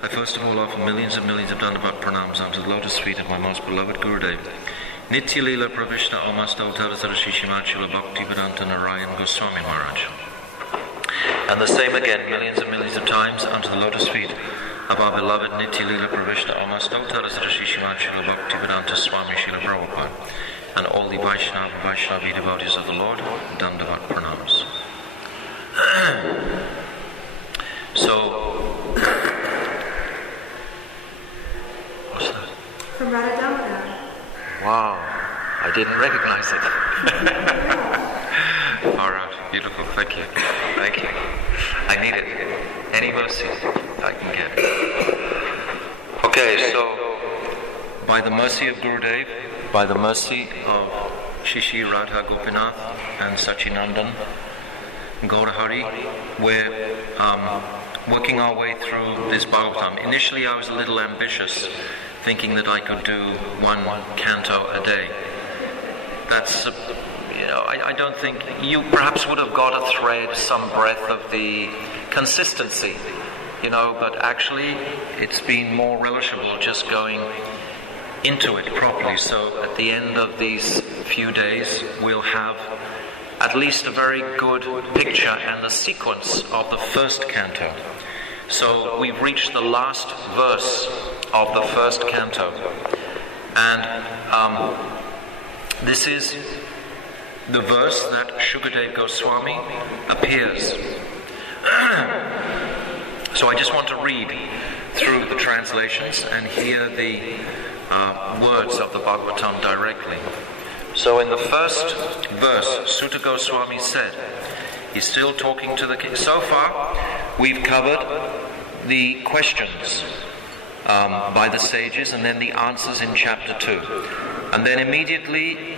I first of all offer millions and millions of Dandavat pranams unto the lotus feet of my most beloved Gurudev, Nitya Leela Pravishna Omasta Uttara Sarashishimachula Bhakti Vedanta Narayan Goswami Maharaj. And the same again, millions and millions of times, unto the lotus feet of our beloved Nitya Leela Pravishna Omasta Uttara Sarashishimachula Bhakti Vedanta Swami Srila Prabhupada, and all the Vaishnavi devotees of the Lord, Dandavat pranams. So, what's that? From Radha Damodar. Wow, I didn't recognize it. All right, beautiful, thank you. Thank you. I need it. Any mercy I can get. Okay, so, by the mercy of Gurudev, by the mercy of Shishi Radha Gopinath and Sachinandan Gaurahari, we're working our way through this Bhagavatam. Initially I was a little ambitious, thinking that I could do one canto a day. That's, I don't think, you perhaps would have got a thread, some breadth of the consistency, but actually it's been more relishable just going into it properly. So at the end of these few days we'll have at least a very good picture and the sequence of the first canto. So we've reached the last verse of the first canto, and this is the verse that Sukadeva Goswami appears. So I just want to read through the translations and hear the words of the Bhagavatam directly. So in the first verse, Sutta Goswami said, he's still talking to the king. So far, we've covered the questions by the sages and then the answers in chapter 2. And then immediately,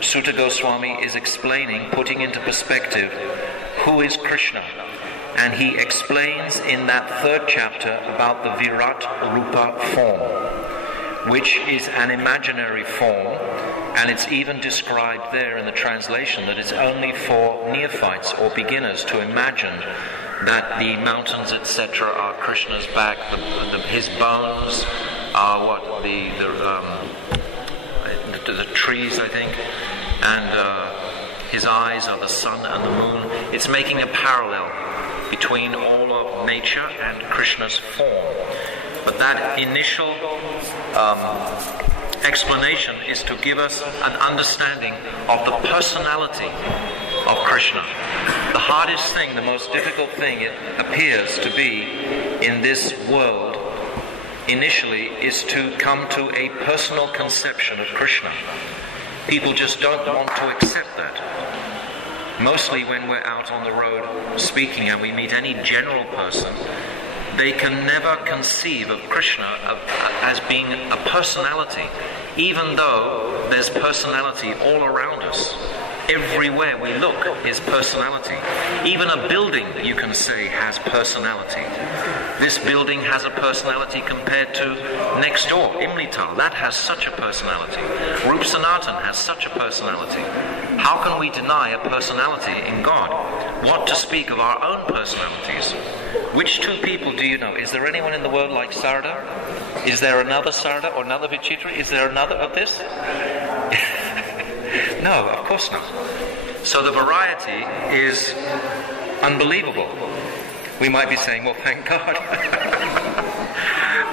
Sutta Goswami is explaining, putting into perspective, who is Krishna. And he explains in that third chapter about the Virat Rupa form, which is an imaginary form, and it's even described there in the translation that it's only for neophytes or beginners to imagine that the mountains, etc., are Krishna's back, his bones are what, the trees, I think, and his eyes are the sun and the moon. It's making a parallel between all of nature and Krishna's form. But that initial explanation is to give us an understanding of the personality of Krishna. The hardest thing, the most difficult thing it appears to be in this world initially is to come to a personal conception of Krishna. People just don't want to accept that. Mostly when we're out on the road speaking and we meet any general person, they can never conceive of Krishna as being a personality, even though there's personality all around us. Everywhere we look is personality. Even a building, you can say, has personality. This building has a personality compared to next door, Imlital. That has such a personality. Rup Sanatan has such a personality. How can we deny a personality in God? What to speak of our own personalities? Which two people do you know? Is there anyone in the world like Sarada? Is there another Sarada or another Vichitra? Is there another of this? No, of course not. So the variety is unbelievable. We might be saying, well, thank God.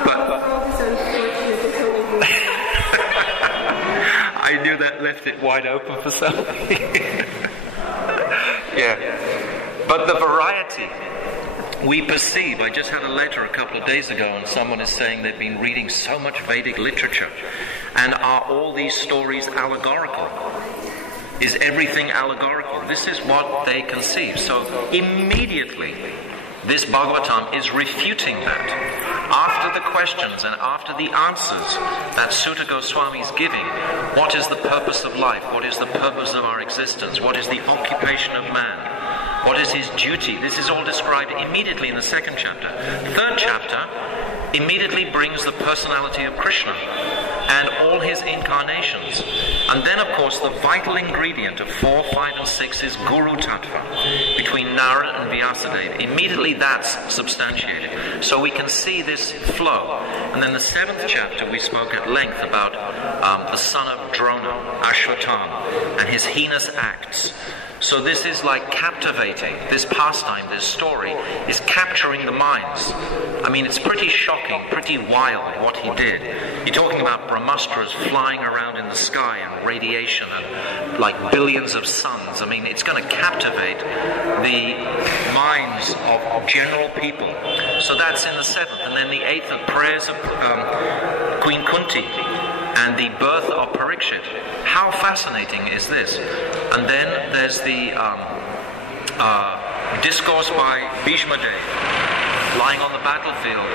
But I knew that left it wide open for somebody. Yeah. But the variety we perceive. I just had a letter a couple of days ago and someone is saying they've been reading so much Vedic literature. And are all these stories allegorical? Is everything allegorical? This is what they conceive. So immediately, this Bhagavatam is refuting that. After the questions and after the answers that Sutta Goswami is giving, what is the purpose of life? What is the purpose of our existence? What is the occupation of man? What is his duty? This is all described immediately in the second chapter. Third chapter immediately brings the personality of Krishna and all his incarnations. And then, of course, the vital ingredient of 4, 5, and 6 is Guru Tattva, between Narada and Vyasadeva. Immediately that's substantiated. So we can see this flow. And then the 7th chapter, we spoke at length about the son of Drona, Ashwatthama, and his heinous acts. So this is like captivating. This pastime, this story, is capturing the minds. I mean, it's pretty shocking, pretty wild what he did. You're talking about Brahmastras flying around in the sky and radiation and like billions of suns. I mean, it's going to captivate the minds of general people. So that's in the 7th. And then the 8th, the prayers of Queen Kunti and the birth of Parikshit. How fascinating is this? And then there's the discourse by Bhishma Dev, lying on the battlefield,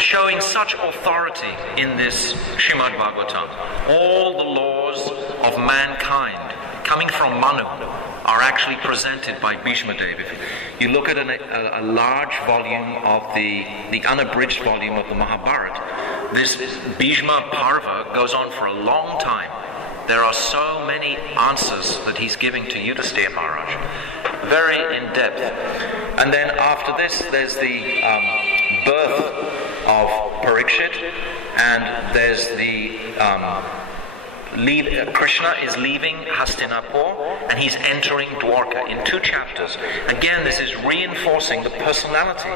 showing such authority in this Srimad Bhagavatam. All the laws of mankind coming from Manu are actually presented by Bhishma Dev. If you look at a large volume of the unabridged volume of the Mahabharata, this Bhishma Parva goes on for a long time. There are so many answers that he's giving to Yudhisthira Maharaj, very in depth. And then after this, there's the birth of Parikshit, and there's the Krishna is leaving Hastinapur and he's entering Dwarka in 2 chapters. Again, this is reinforcing the personality.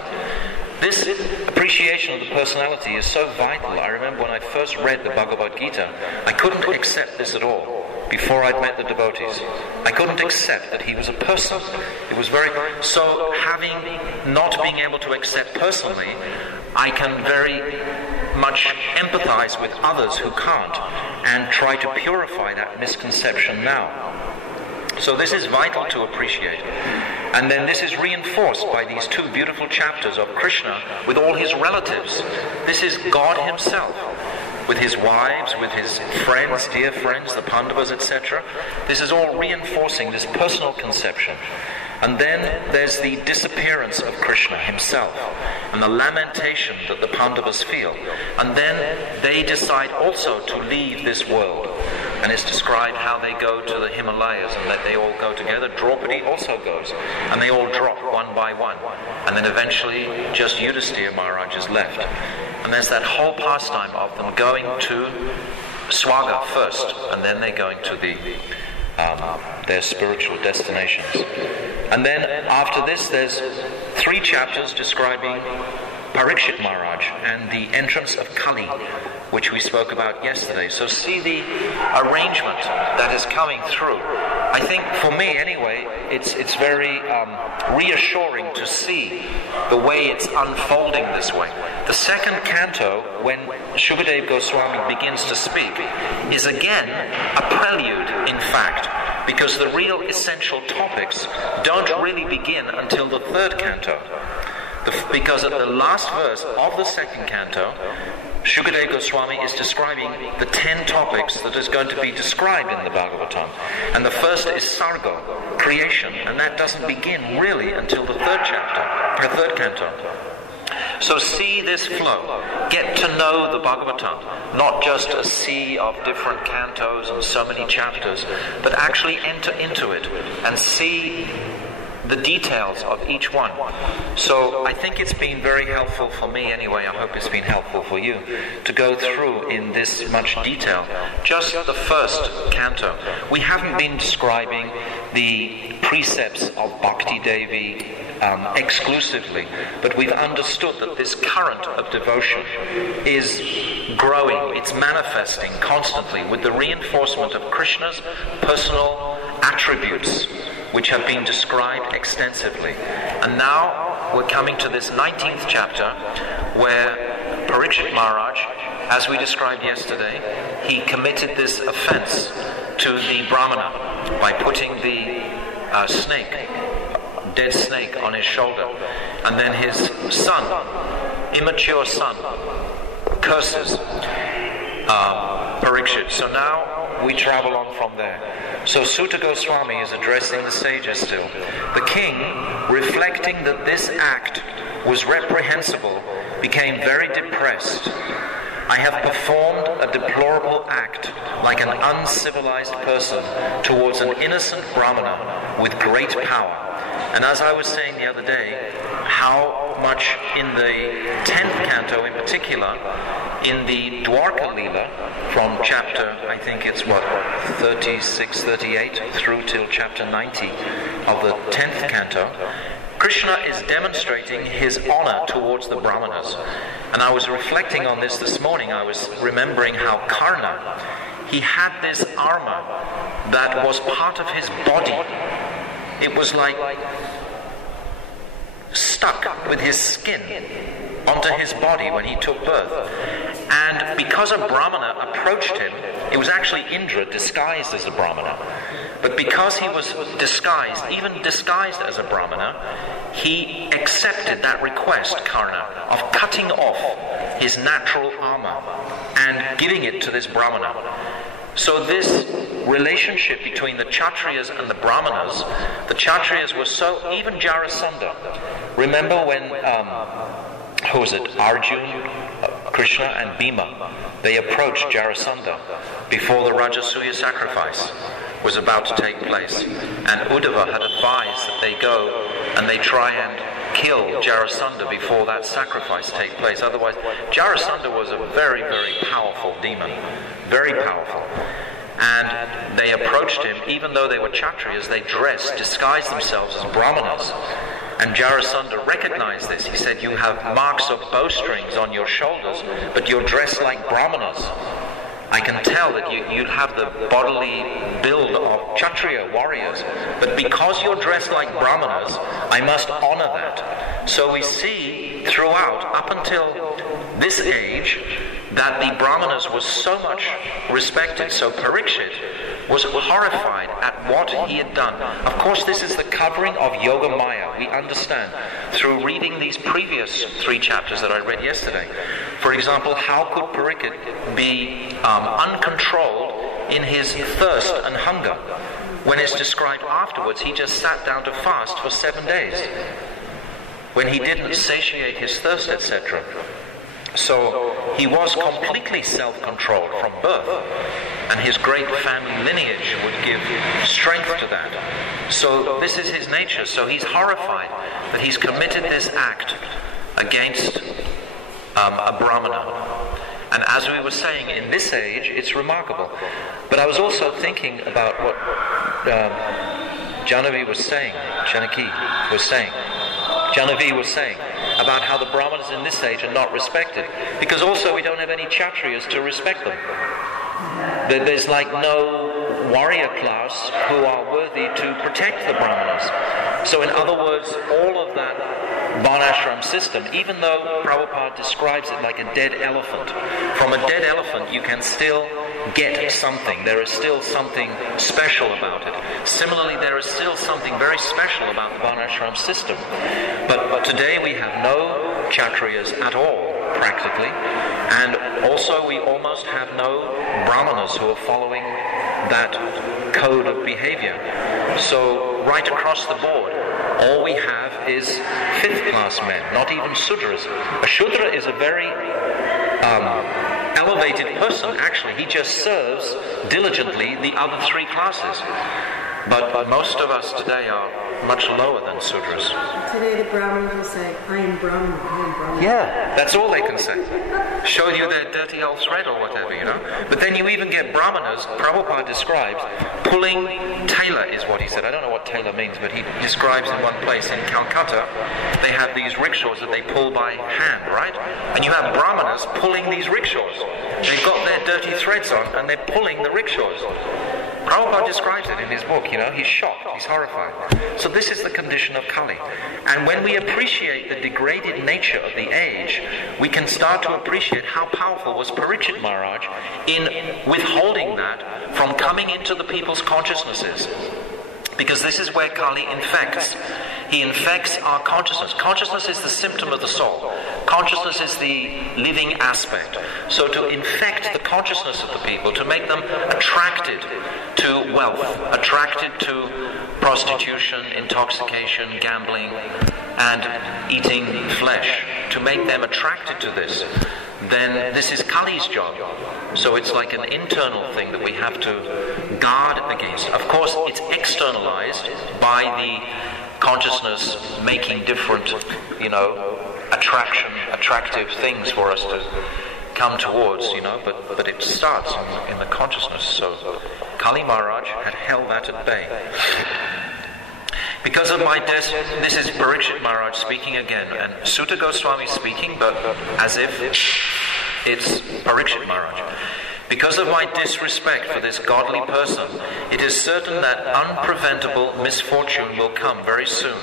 This appreciation of the personality is so vital. I remember when I first read the Bhagavad Gita, I couldn't accept this at all before I'd met the devotees. I couldn't accept that he was a person. It was very... So having not being able to accept personally, I can very much empathize with others who can't and try to purify that misconception now. So this is vital to appreciate. And then this is reinforced by these 2 beautiful chapters of Krishna with all his relatives. This is God himself, with his wives, with his friends, dear friends, the Pandavas, etc. This is all reinforcing this personal conception. And then there's the disappearance of Krishna himself and the lamentation that the Pandavas feel. And then they decide also to leave this world. And it's described how they go to the Himalayas and that they all go together. Draupadi also goes. And they all drop one by one. And then eventually just Yudhisthira Maharaj is left. And there's that whole pastime of them going to Swaga first, and then they're going to their spiritual destinations. And then after this, there's 3 chapters describing Parikshit Maharaj and the entrance of Kali, which we spoke about yesterday. So see the arrangement that is coming through. I think, for me anyway, it's very reassuring to see the way it's unfolding this way. The 2nd canto, when Sukadeva Goswami begins to speak, is again a prelude, in fact, because the real essential topics don't really begin until the 3rd canto. Because at the last verse of the 2nd canto, Sukadeva Goswami is describing the 10 topics that is going to be described in the Bhagavatam. And the first is Sarga, creation, and that doesn't begin really until the 3rd chapter, the 3rd canto. So see this flow. Get to know the Bhagavatam, not just a sea of different cantos and so many chapters, but actually enter into it and see the details of each one. So I think it's been very helpful for me anyway, I hope it's been helpful for you, to go through in this much detail just the 1st canto. We haven't been describing the precepts of Bhakti Devi exclusively, but we've understood that this current of devotion is growing, it's manifesting constantly with the reinforcement of Krishna's personal attributes, which have been described extensively. And now we're coming to this 19th chapter where Parikshit Maharaj, as we described yesterday, he committed this offense to the Brahmana by putting the dead snake on his shoulder. And then his son, immature son, curses Parikshit. So now we travel on from there. So Sutta Goswami is addressing the sages still. The king, reflecting that this act was reprehensible, became very depressed. I have performed a deplorable act like an uncivilized person towards an innocent Brahmana with great power. And as I was saying the other day, how much in the 10th canto in particular, in the Dwarka Leela, from chapter, I think it's 36, 38, through till chapter 90 of the 10th canto, Krishna is demonstrating his honor towards the Brahmanas. And I was reflecting on this morning. I was remembering how Karna, he had this armor that was part of his body. It was like stuck with his skin onto his body when he took birth. And because a Brahmana approached him, it was actually Indra disguised as a Brahmana. But because he was disguised, even disguised as a Brahmana, he accepted that request, Karna, of cutting off his natural armor and giving it to this Brahmana. So this relationship between the Kshatriyas and the Brahmanas, the Kshatriyas were so, even Jarasandha. Remember when, who was it, Arjun, Krishna and Bhima, they approached Jarasandha before the Rajasuya sacrifice was about to take place. And Uddhava had advised that they go and they try and kill Jarasandha before that sacrifice take place. Otherwise, Jarasandha was a very, very powerful demon. Very powerful. And they approached him, even though they were Kshatriyas, they dressed, disguised themselves as Brahmanas. And Jarasandha recognized this. He said, you have marks of bowstrings on your shoulders, but you're dressed like Brahmanas. I can tell that you have the bodily build of Kshatriya warriors, but because you're dressed like Brahmanas, I must honor that. So we see throughout, up until this age, that the Brahmanas was so much respected. So Parikshit was horrified at what he had done. Of course, this is the covering of Yoga Maya. We understand through reading these previous 3 chapters that I read yesterday. For example, how could Parikshit be uncontrolled in his thirst and hunger? When it's described afterwards, he just sat down to fast for 7 days, when he didn't satiate his thirst, etc. So he was completely self-controlled from birth, and his great family lineage would give strength to that. So this is his nature. So he's horrified that he's committed this act against a Brahmana. And as we were saying, in this age, it's remarkable. But I was also thinking about what Janavi was saying, Janavi was saying about how the Brahmanas in this age are not respected, because also we don't have any Kshatriyas to respect them. There's like no warrior class who are worthy to protect the Brahmanas. So in other words, all of that Varnashram system, even though Prabhupada describes it like a dead elephant, from a dead elephant you can still get something. There is still something special about it. Similarly, there is still something very special about the Varnashram system. But today we have no Kshatriyas at all, practically. And also we almost have no Brahmanas who are following that code of behavior. So right across the board, all we have is 5th class men, not even Sudras. A Shudra is a very elevated person, actually. He just serves diligently the other 3 classes. But most of us today are much lower than Sudras. Today the Brahmins will say, I am Brahman, I am Brahman. Yeah, that's all they can say. Show you their dirty old thread or whatever, you know. But then you even get Brahmanas, Prabhupada describes, pulling tailor is what he said. I don't know what tailor means, but he describes in one place in Calcutta, they have these rickshaws that they pull by hand, right? And you have Brahmanas pulling these rickshaws. They've got their dirty threads on and they're pulling the rickshaws. Prabhupada describes it in his book, you know, he's shocked, he's horrified. So this is the condition of Kali. And when we appreciate the degraded nature of the age, we can start to appreciate how powerful was Parikshit Maharaj in withholding that from coming into the people's consciousnesses. Because this is where Kali infects. He infects our consciousness. Consciousness is the symptom of the soul. Consciousness is the living aspect. So to infect the consciousness of the people, to make them attracted to wealth, attracted to prostitution, intoxication, gambling, and eating flesh, to make them attracted to this, then this is Kali's job. So it's like an internal thing that we have to guard against. Of course, it's externalized by the consciousness making different, attractive things for us to come towards, but it starts in the consciousness. So Kali Maharaj had held that at bay. Because of my this is Parikshit Maharaj speaking again, and Sutta Goswami speaking, but as if it's Parikshit Maharaj. Because of my disrespect for this godly person, it is certain that unpreventable misfortune will come very soon.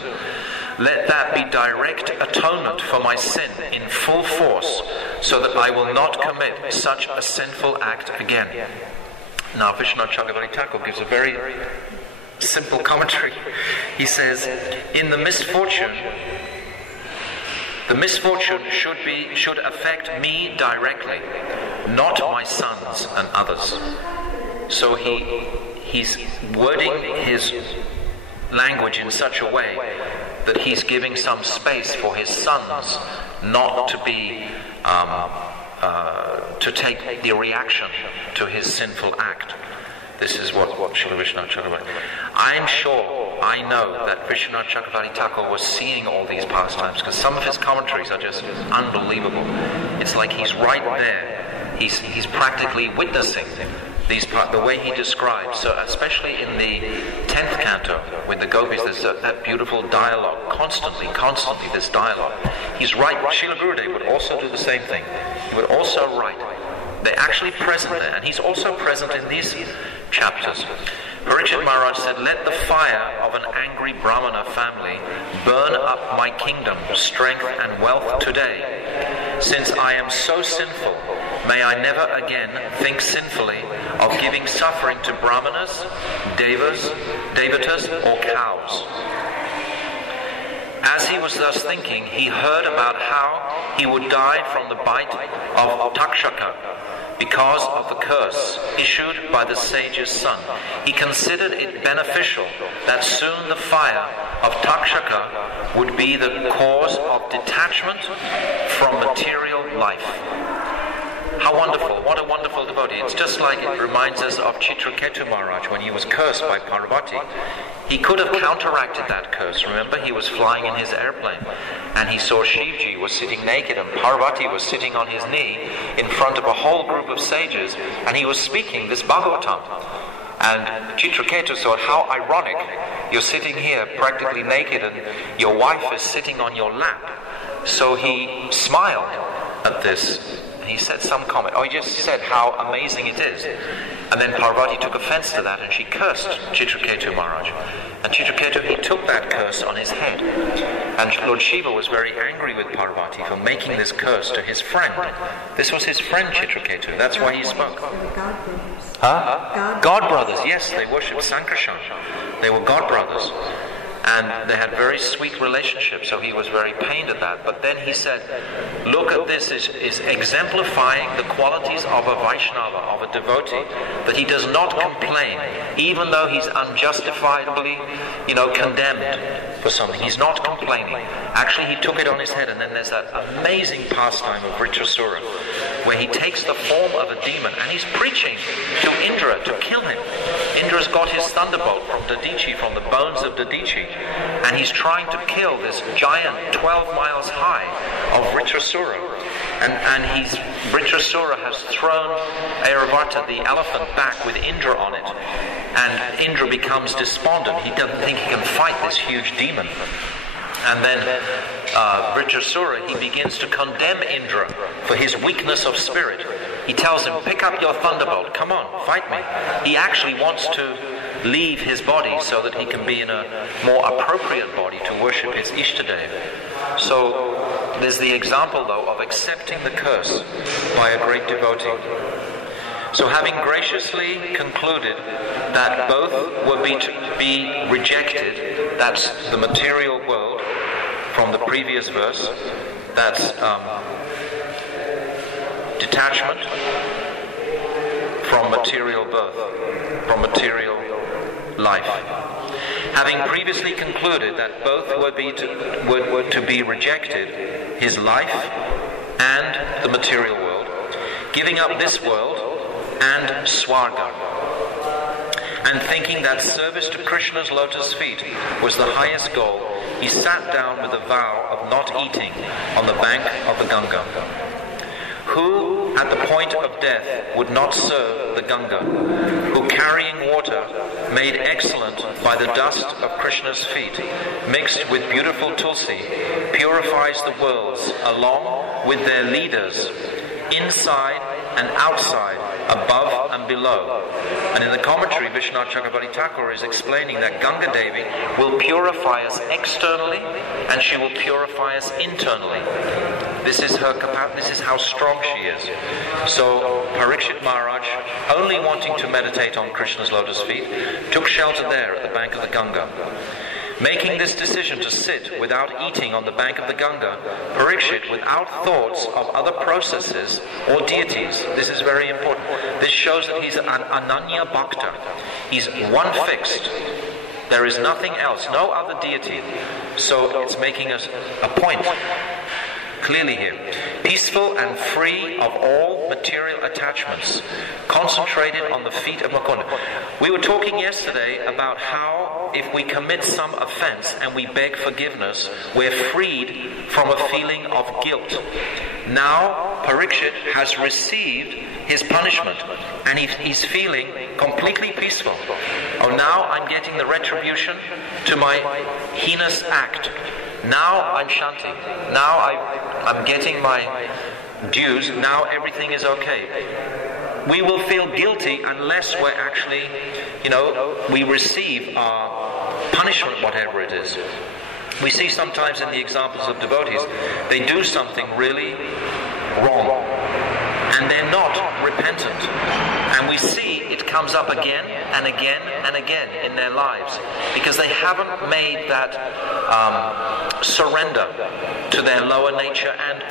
Let that be direct atonement for my sin in full force, so that I will not commit such a sinful act again. Now, Vishnu Chakravarti Thakur gives a very simple commentary. He says, in the misfortune should affect me directly, not my sons and others. So he's wording his language in such a way that he's giving some space for his sons not to be to take the reaction to his sinful act. This is what Srila Vishnu Chakravarti. I know that Vishnu Chakravarti Thakur was seeing all these pastimes, because some of his commentaries are just unbelievable. It's like he's right there. He's practically witnessing the way he describes. So especially in the 10th canto with the gopis, there's that beautiful dialogue, constantly this dialogue. He's right. Srila Gurudev would also do the same thing. He would also write. They're actually present there, and he's also present in these chapters. Parikshit Maharaj said, let the fire of an angry Brahmana family burn up my kingdom, strength and wealth today. Since I am so sinful, may I never again think sinfully of giving suffering to Brahmanas, Devatas, or cows. As he was thus thinking, he heard about how he would die from the bite of Takshaka, because of the curse issued by the sage's son. He considered it beneficial that soon the fire of Takshaka would be the cause of detachment from material life. How wonderful, what a wonderful devotee. It's just like it reminds us of Chitraketu Maharaj when he was cursed by Parvati. He could have counteracted that curse. Remember, he was flying in his airplane and he saw Shivji was sitting naked and Parvati was sitting on his knee in front of a whole group of sages, and he was speaking this Bhagavatam. And Chitraketu thought, how ironic, you're sitting here practically naked and your wife is sitting on your lap. So he smiled at this. He said some comment. He just said how amazing it is. And then Parvati took offense to that and she cursed Chitraketu Maharaj. And Chitraketu, he took that curse on his head. And Lord Shiva was very angry with Parvati for making this curse to his friend. This was his friend Chitraketu. That's why he spoke. God brothers, yes, they worshipped Sankarshan. They were God brothers. And they had very sweet relationships, so he was very pained at that. But then he said, look at this, is exemplifying the qualities of a Vaishnava, of a devotee, that he does not complain, even though he's unjustifiably, condemned for something. He's not complaining. Actually, he took it on his head, and then there's that amazing pastime of Vritrasura, where he takes the form of a demon, and he's preaching to Indra to kill him. Indra's got his thunderbolt from Dadichi, from the bones of Dadichi, and he's trying to kill this giant 12 miles high of Vritrasura. And Vritrasura has thrown Airavata, the elephant, back with Indra on it. And Indra becomes despondent. He doesn't think he can fight this huge demon. And then Vritrasura, he begins to condemn Indra for his weakness of spirit. He tells him, pick up your thunderbolt, come on, fight me. He actually wants to leave his body so that he can be in a more appropriate body to worship his Ishtadev. So there's the example, though, of accepting the curse by a great devotee. So having graciously concluded that both were to be rejected, that's the material world from the previous verse, that's detachment from material birth, from material life. Having previously concluded that both were to be rejected, his life and the material world, giving up this world and Swarga, and thinking that service to Krishna's lotus feet was the highest goal, he sat down with a vow of not eating on the bank of the Ganga. Who at the point of death would not serve the Ganga, who carrying water made excellent by the dust of Krishna's feet, mixed with beautiful tulsi, purifies the worlds along with their leaders, inside and outside, above and below. And in the commentary, Vishwanath Chakravarti Thakur is explaining that Ganga Devi will purify us externally and she will purify us internally. This is her capacity. This is how strong she is. So Parikshit Maharaj, only wanting to meditate on Krishna's lotus feet, took shelter there at the bank of the Ganga. Making this decision to sit without eating on the bank of the Ganga, Parikshit, without thoughts of other processes or deities, this is very important. This shows that he's an Ananya Bhakta. He's one fixed. There is nothing else, no other deity. So it's making us a point clearly here. Peaceful and free of all material attachments, concentrated on the feet of Mukunda. We were talking yesterday about how if we commit some offense and we beg forgiveness, we're freed from a feeling of guilt. Now Parikshit has received his punishment and he's feeling completely peaceful. Oh, now I'm getting the retribution to my heinous act. Now I'm Shanti. Now I'm getting my dues. Now everything is okay. We will feel guilty unless we're actually, we receive our punishment, whatever it is. We see sometimes in the examples of devotees, they do something really wrong and they're not repentant. And we see it comes up again and again and again in their lives because they haven't made that surrender to their lower nature and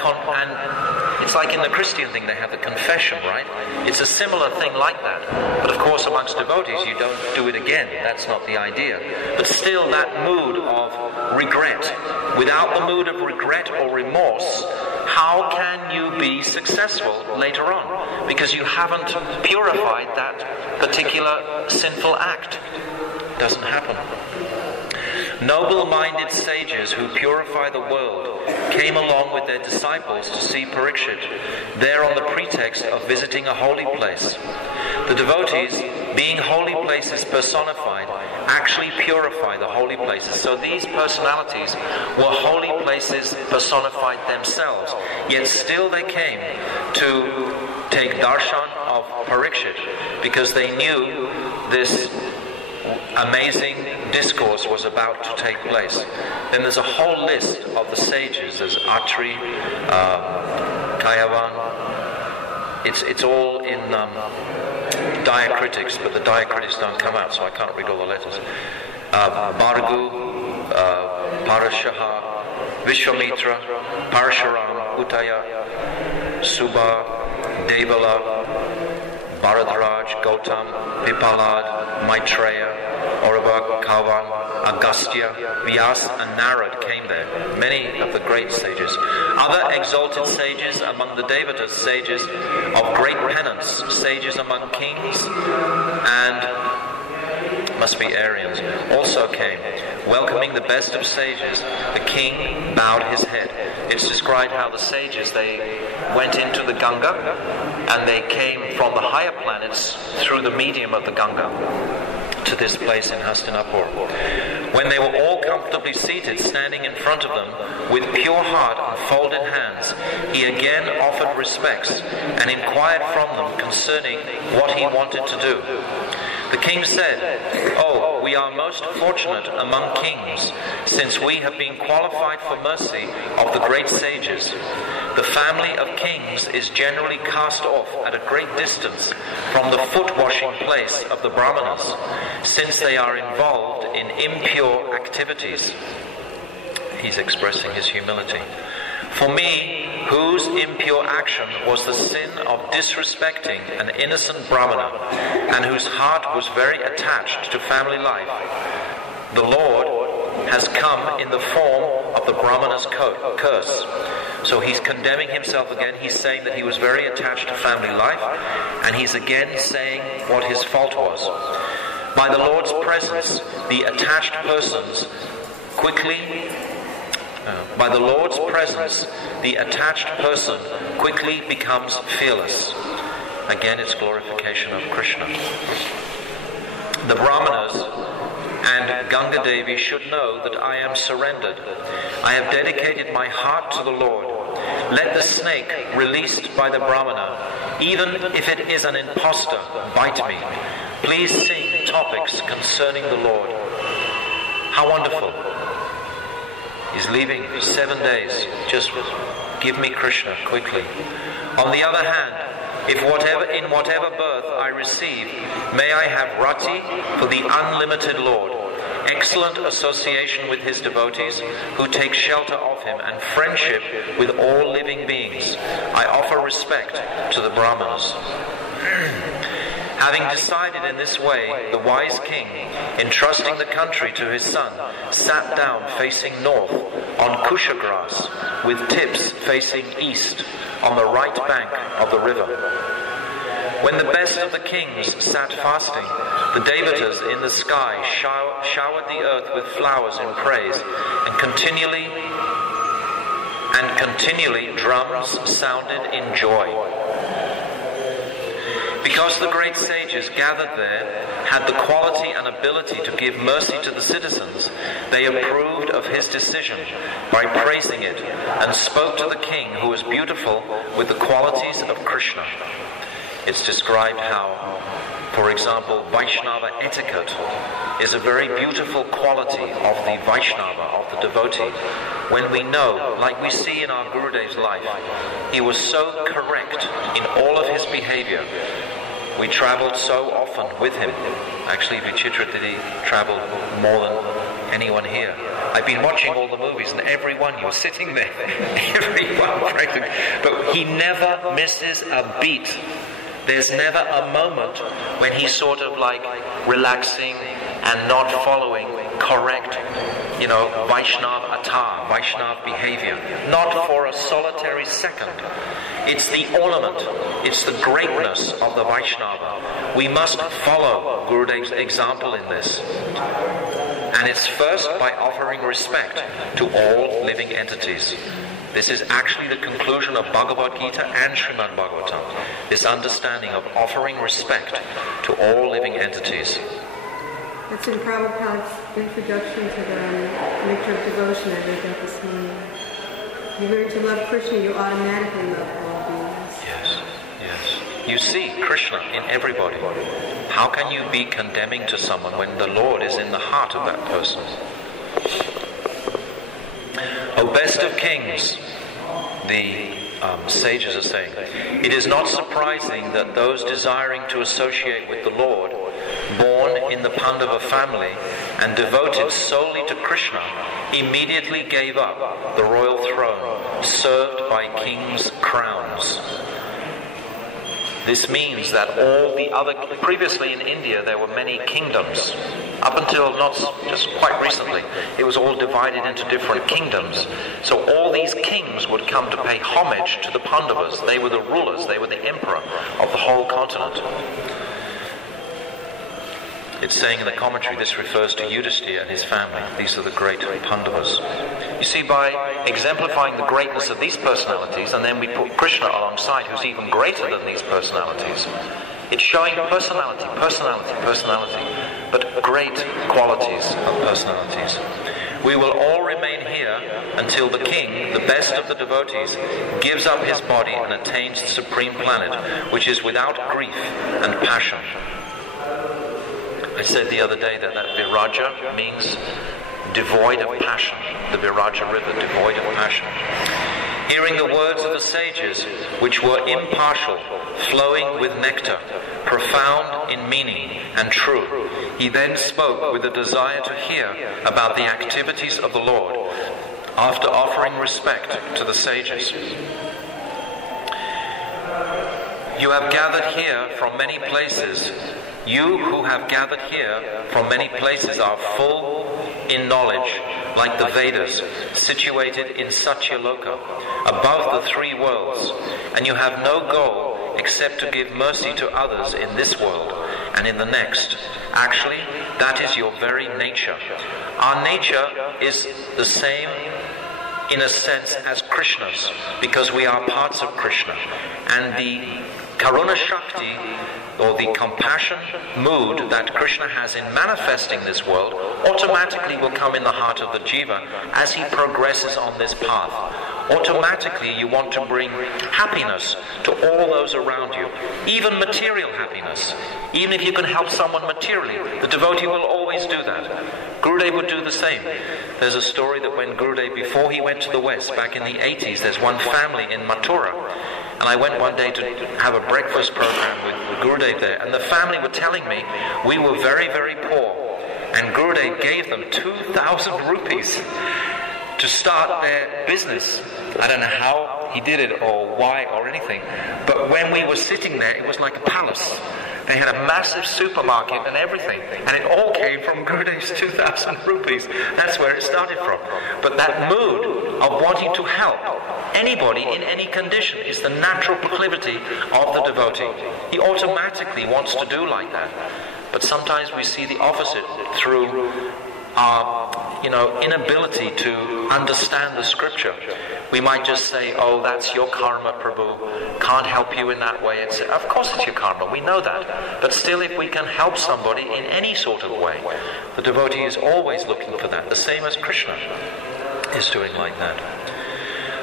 it's like in the Christian thing they have the confession, right? It's a similar thing like that. But of course amongst devotees you don't do it again. That's not the idea. But still that mood of regret. Without the mood of regret or remorse, how can you be successful later on? Because you haven't purified that particular sinful act. It doesn't happen. Noble-minded sages who purify the world came along with their disciples to see Parikshit, there on the pretext of visiting a holy place. The devotees, being holy places personified, actually purify the holy places. So these personalities were holy places personified themselves, yet still they came to take darshan of Parikshit because they knew this amazing discourse was about to take place. Then there's a whole list of the sages. There's Atri, Kayavan. It's all in diacritics, but the diacritics don't come out, so I can't read all the letters. Bhargu, Parashaha, Vishwamitra, Parashuram, Uttaya, Subha, Devala, Bharadraj, Gautam, Vipalad, Maitreya, Aurava, Kavan, Agastya, Vyas and Narad came there. Many of the great sages. Other exalted sages among the Devatas, sages of great penance, sages among kings and must be Aryans, also came. Welcoming the best of sages, the king bowed his head. It's described how the sages, they went into the Ganga and they came from the higher planets through the medium of the Ganga to this place in Hastinapur. When they were all comfortably seated, standing in front of them, with pure heart and folded hands, he again offered respects and inquired from them concerning what he wanted to do. The king said, "Oh, we are most fortunate among kings, since we have been qualified for mercy of the great sages. The family of kings is generally cast off at a great distance from the foot-washing place of the Brahmanas, since they are involved in impure activities." He's expressing his humility. "For me, whose impure action was the sin of disrespecting an innocent Brahmana, and whose heart was very attached to family life, the Lord has come in the form of the Brahmana's curse. So he's condemning himself again. He's saying that he was very attached to family life, and he's again saying what his fault was. By the Lord's presence, the attached persons quickly becomes fearless. Again, it's glorification of Krishna. The Brahmanas and Ganga Devi should know that I am surrendered. I have dedicated my heart to the Lord. Let the snake released by the Brahmana, even if it is an impostor, bite me. Please sing topics concerning the Lord. How wonderful. He's leaving 7 days. Just give me Krishna quickly. On the other hand, if in whatever birth I receive, may I have rati for the unlimited Lord, excellent association with his devotees who take shelter of him, and friendship with all living beings. I offer respect to the Brahmanas. Having decided in this way, the wise king, entrusting the country to his son, sat down facing north on kusha grass, with tips facing east on the right bank of the river. When the best of the kings sat fasting, the devatas in the sky showered the earth with flowers in praise, and continually drums sounded in joy. Because the great sages gathered there had the quality and ability to give mercy to the citizens, they approved of his decision by praising it, and spoke to the king, who was beautiful with the qualities of Krishna. It's described how, for example, Vaishnava etiquette is a very beautiful quality of the Vaishnava, of the devotee. When we know, like we see in our Gurudev's life, he was so correct in all of his behavior. We traveled so often with him. Actually, Vichitra Didi traveled more than anyone here. I've been watching all the movies, and every one, you're sitting there, everyone practically. But he never misses a beat. There's never a moment when he's sort of like relaxing and not following correct, Vaishnav attar, Vaishnav behavior. Not for a solitary second. It's the ornament, it's the greatness of the Vaishnava. We must follow Gurudev's example in this. And it's first by offering respect to all living entities. This is actually the conclusion of Bhagavad Gita and Srimad Bhagavatam. This understanding of offering respect to all living entities. That's in Prabhupada's introduction to the Nectar of Devotion I read that this morning. You learn to love Krishna, you automatically love all beings. Yes. You see Krishna in everybody. How can you be condemning to someone when the Lord is in the heart of that person? O best of kings, the sages are saying, it is not surprising that those desiring to associate with the Lord, born in the Pandava family and devoted solely to Krishna, immediately gave up the royal throne served by kings' crowns. This means that all the other... Previously in India there were many kingdoms. Up until not just quite recently, it was all divided into different kingdoms. So all these kings would come to pay homage to the Pandavas. They were the rulers, they were the emperor of the whole continent. It's saying in the commentary, this refers to Yudhishthira and his family. These are the great Pandavas. You see, by exemplifying the greatness of these personalities, and then we put Krishna alongside, who's even greater than these personalities, it's showing personality, but great qualities of personalities. We will all remain here until the king, the best of the devotees, gives up his body and attains the supreme planet, which is without grief and passion. I said the other day that Viraja means devoid of passion. The Viraja river, devoid of passion. Hearing the words of the sages, which were impartial, flowing with nectar, profound in meaning and true, he then spoke with a desire to hear about the activities of the Lord, after offering respect to the sages. You have gathered here from many places You who have gathered here from many places are full in knowledge, like the Vedas, situated in Satyaloka, above the three worlds, and you have no goal except to give mercy to others in this world and in the next. Actually, that is your very nature. Our nature is the same in a sense as Krishna's, because we are parts of Krishna. And the Karuna Shakti, or the compassion mood that Krishna has in manifesting this world, automatically will come in the heart of the jiva as he progresses on this path. Automatically you want to bring happiness to all those around you, even material happiness. Even if you can help someone materially, the devotee will always do that. Gurudev would do the same. There's a story that when Gurudev, before he went to the West, back in the 80s, there's one family in Mathura, and I went one day to have a breakfast program with Gurudev there, and the family were telling me we were very, very poor, and Gurudev gave them 2,000 rupees to start their business. I don't know how he did it or why or anything, but when we were sitting there, it was like a palace. They had a massive supermarket and everything, and it all came from Gurudev's 2,000 rupees. That's where it started from. But that mood of wanting to help anybody in any condition is the natural proclivity of the devotee. He automatically wants to do like that. But sometimes we see the opposite through our inability to understand the scripture. We might just say, oh, that's your karma, Prabhu, can't help you in that way. Of course it's your karma, we know that. But still, if we can help somebody in any sort of way, the devotee is always looking for that, the same as Krishna is doing like that.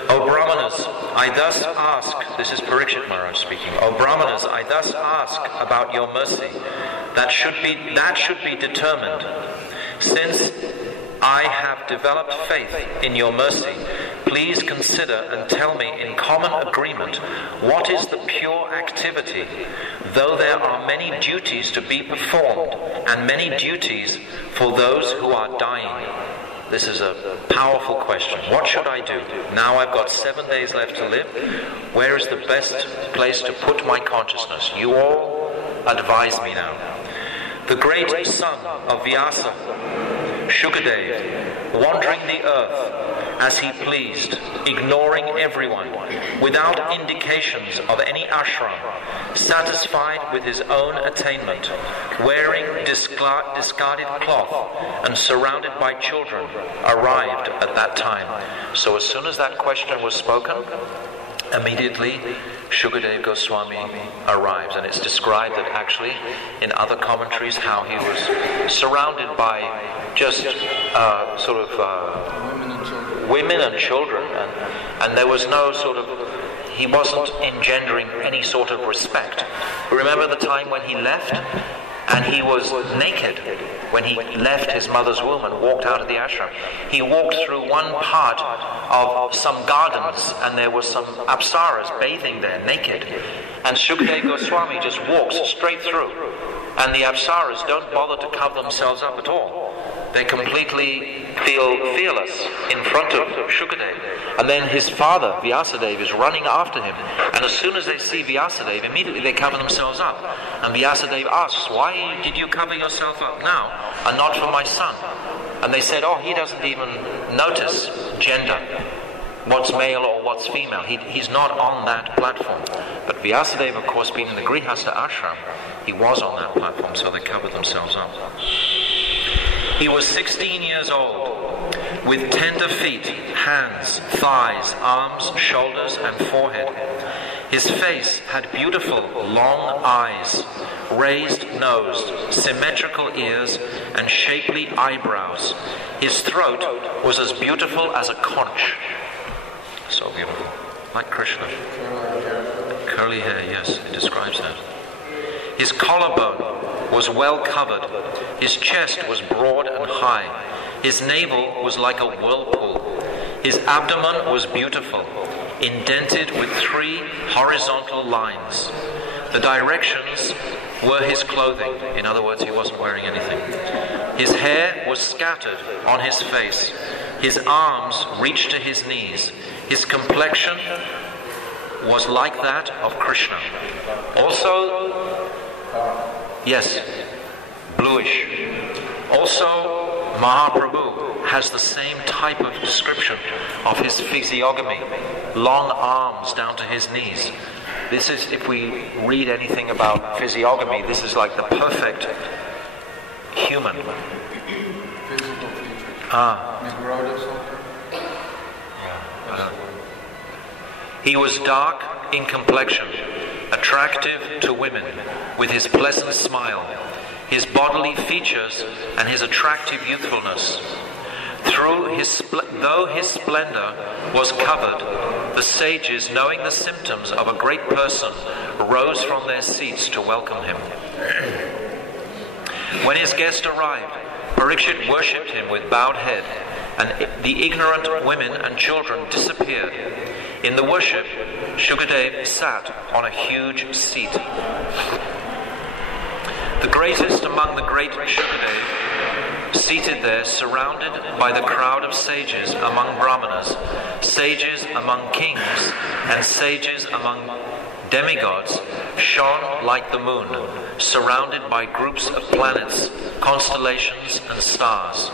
O Brahmanas, I thus ask, this is Parikshit Maharaj speaking, O Brahmanas, I thus ask about your mercy. That should be determined. Since I have developed faith in your mercy, please consider and tell me in common agreement what is the pure activity, though there are many duties to be performed and many duties for those who are dying. This is a powerful question. What should I do? Now I've got 7 days left to live. Where is the best place to put my consciousness? You all advise me now. The great son of Vyasa, Sukadeva, wandering the earth as he pleased, ignoring everyone, without indications of any ashram, satisfied with his own attainment, wearing discarded cloth and surrounded by children, arrived at that time. So as soon as that question was spoken, immediately Sukadeva Goswami arrives, and it's described that actually in other commentaries how he was surrounded by just women and children, and there was no he wasn't engendering any sort of respect. Remember the time when he left and he was naked, when he left his mother's womb and walked out of the ashram. He walked through one part of some gardens, and there were some apsaras bathing there, naked. And Sukadeva Goswami just walks straight through. And the apsaras don't bother to cover themselves up at all. They completely feel fearless in front of Sukadeva. And then his father, Vyasadeva, is running after him. And as soon as they see Vyasadeva, immediately they cover themselves up. And Vyasadeva asks, why did you cover yourself up now and not for my son? And they said, oh, he doesn't even notice gender, what's male or what's female. He's not on that platform. But Vyasadeva, of course, being in the Grihastha ashram, he was on that platform, so they covered themselves up. He was 16 years old, with tender feet, hands, thighs, arms, shoulders, and forehead. His face had beautiful, long eyes, raised nose, symmetrical ears, and shapely eyebrows. His throat was as beautiful as a conch. So beautiful. Like Krishna. Curly hair, yes, it describes that. His collarbone was well covered. His chest was broad and high. His navel was like a whirlpool. His abdomen was beautiful, indented with 3 horizontal lines. The directions were his clothing. In other words, he wasn't wearing anything. His hair was scattered on his face. His arms reached to his knees. His complexion was like that of Krishna. Also, Yes, bluish. Also, Mahaprabhu has the same type of description of his physiognomy, long arms down to his knees. This is, if we read anything about physiognomy, this is like the perfect human. Physical features. He was dark in complexion, attractive to women, with his pleasant smile, his bodily features, and his attractive youthfulness. Though his splendor was covered, the sages, knowing the symptoms of a great person, rose from their seats to welcome him. When his guest arrived, Parikshit worshipped him with bowed head, and the ignorant women and children disappeared. In the worship, Sukadeva sat on a huge seat. The greatest among the great Sukadeva, seated there, surrounded by the crowd of sages among brahmanas, sages among kings, and sages among demigods, shone like the moon, surrounded by groups of planets, constellations, and stars.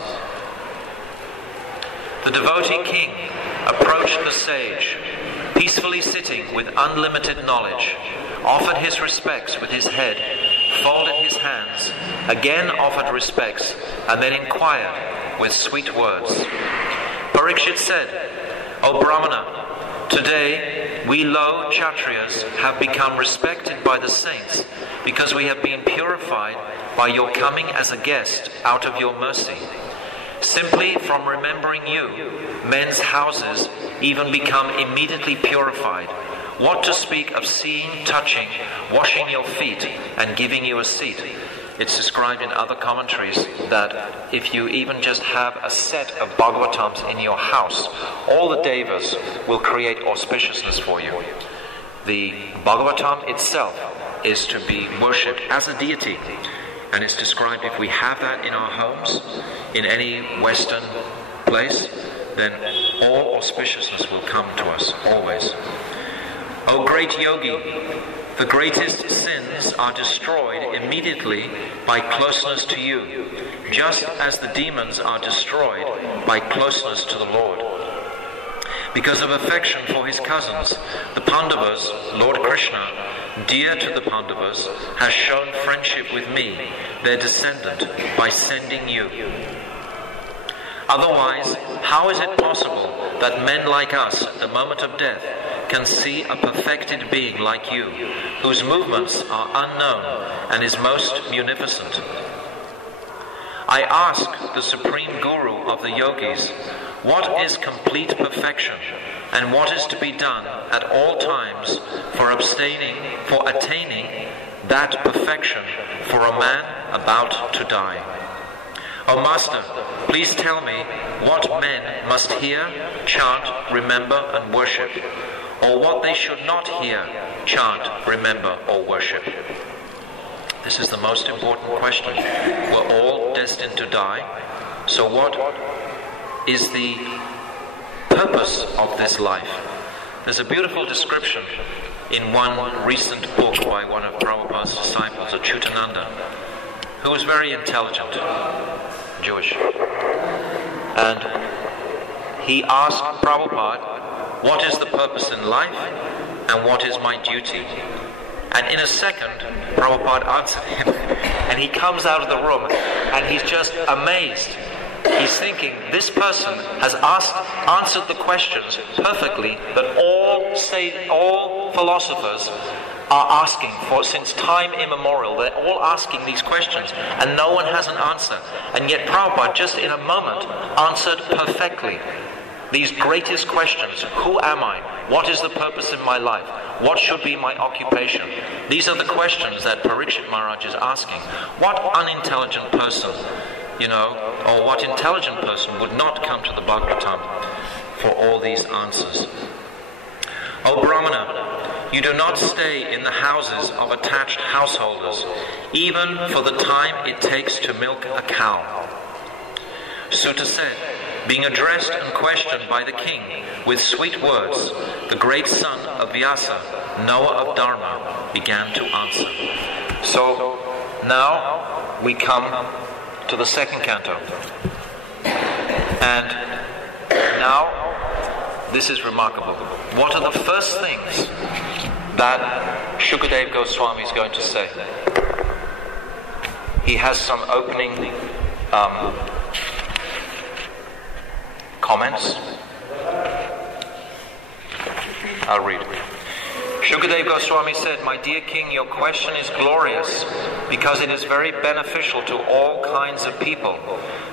The devotee king approached the sage, peacefully sitting with unlimited knowledge, offered his respects with his head, folded his hands, again offered respects, and then inquired with sweet words. Parikshit said, "O Brahmana, today we low Kshatriyas have become respected by the saints because we have been purified by your coming as a guest out of your mercy. Simply from remembering you, men's houses even become immediately purified. What to speak of seeing, touching, washing your feet, and giving you a seat?" It's described in other commentaries that if you even just have a set of Bhagavatams in your house, all the devas will create auspiciousness for you. The Bhagavatam itself is to be worshipped as a deity. And it's described if we have that in our homes, in any Western place, then all auspiciousness will come to us, always. O great yogi, the greatest sins are destroyed immediately by closeness to you, just as the demons are destroyed by closeness to the Lord. Because of affection for his cousins, the Pandavas, Lord Krishna, dear to the Pandavas, has shown friendship with me, their descendant, by sending you. Otherwise, how is it possible that men like us, at the moment of death, can see a perfected being like you, whose movements are unknown and is most munificent? I ask the Supreme Guru of the yogis, what is complete perfection, and what is to be done at all times for attaining that perfection for a man about to die? O Master, please tell me what men must hear, chant, remember, and worship, or what they should not hear, chant, remember, or worship. This is the most important question. We're all destined to die, so what is the purpose of this life? There's a beautiful description in one recent book by one of Prabhupada's disciples, Achyutananda, who was very intelligent, Jewish. And he asked Prabhupada, what is the purpose in life and what is my duty? And in a second, Prabhupada answered him, and he comes out of the room and he's just amazed. He's thinking, this person has answered the questions perfectly that all philosophers are asking for since time immemorial. They're all asking these questions and no one has an answer. And yet Prabhupada, just in a moment, answered perfectly these greatest questions. Who am I? What is the purpose in my life? What should be my occupation? These are the questions that Parikshit Maharaj is asking. What unintelligent person, or what intelligent person would not come to the Bhagavatam for all these answers? O Brahmana, you do not stay in the houses of attached householders, even for the time it takes to milk a cow. Sutta said, being addressed and questioned by the king with sweet words, the great son of Vyasa, knower of Dharma, began to answer. So, now we come to the second canto. And now, this is remarkable. What are the first things that Sukadeva Goswami is going to say? He has some opening comments. I'll read it. Sukadeva Goswami said, "My dear king, your question is glorious because it is very beneficial to all kinds of people.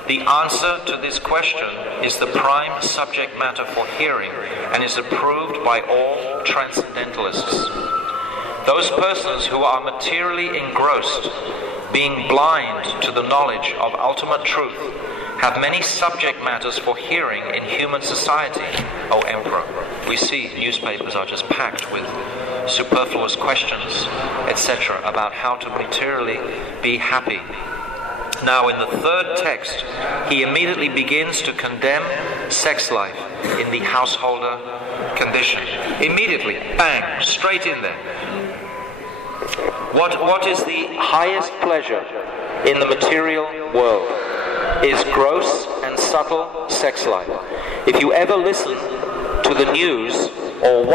The answer to this question is the prime subject matter for hearing and is approved by all transcendentalists. Those persons who are materially engrossed, being blind to the knowledge of ultimate truth, have many subject matters for hearing in human society, O Emperor." We see newspapers are just packed with superfluous questions, etc., about how to materially be happy. Now, in the third text, he immediately begins to condemn sex life in the householder condition. Immediately, bang, straight in there. What is the highest pleasure in the material world is gross and subtle sex life. If you ever listen to the news or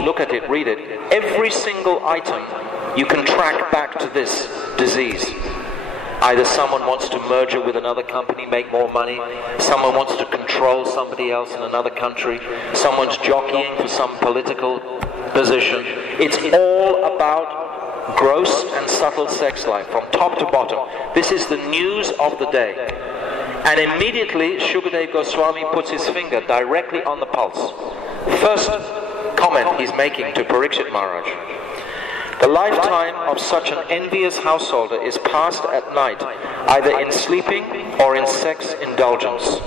look at it, read it, every single item you can track back to this disease. Either someone wants to merge with another company, make more money, someone wants to control somebody else in another country, someone's jockeying for some political position. It's all about gross and subtle sex life, from top to bottom. This is the news of the day. And immediately, Sukadeva Goswami puts his finger directly on the pulse. First comment he's making to Parikshit Maharaj. The lifetime of such an envious householder is passed at night, either in sleeping or in sex indulgence,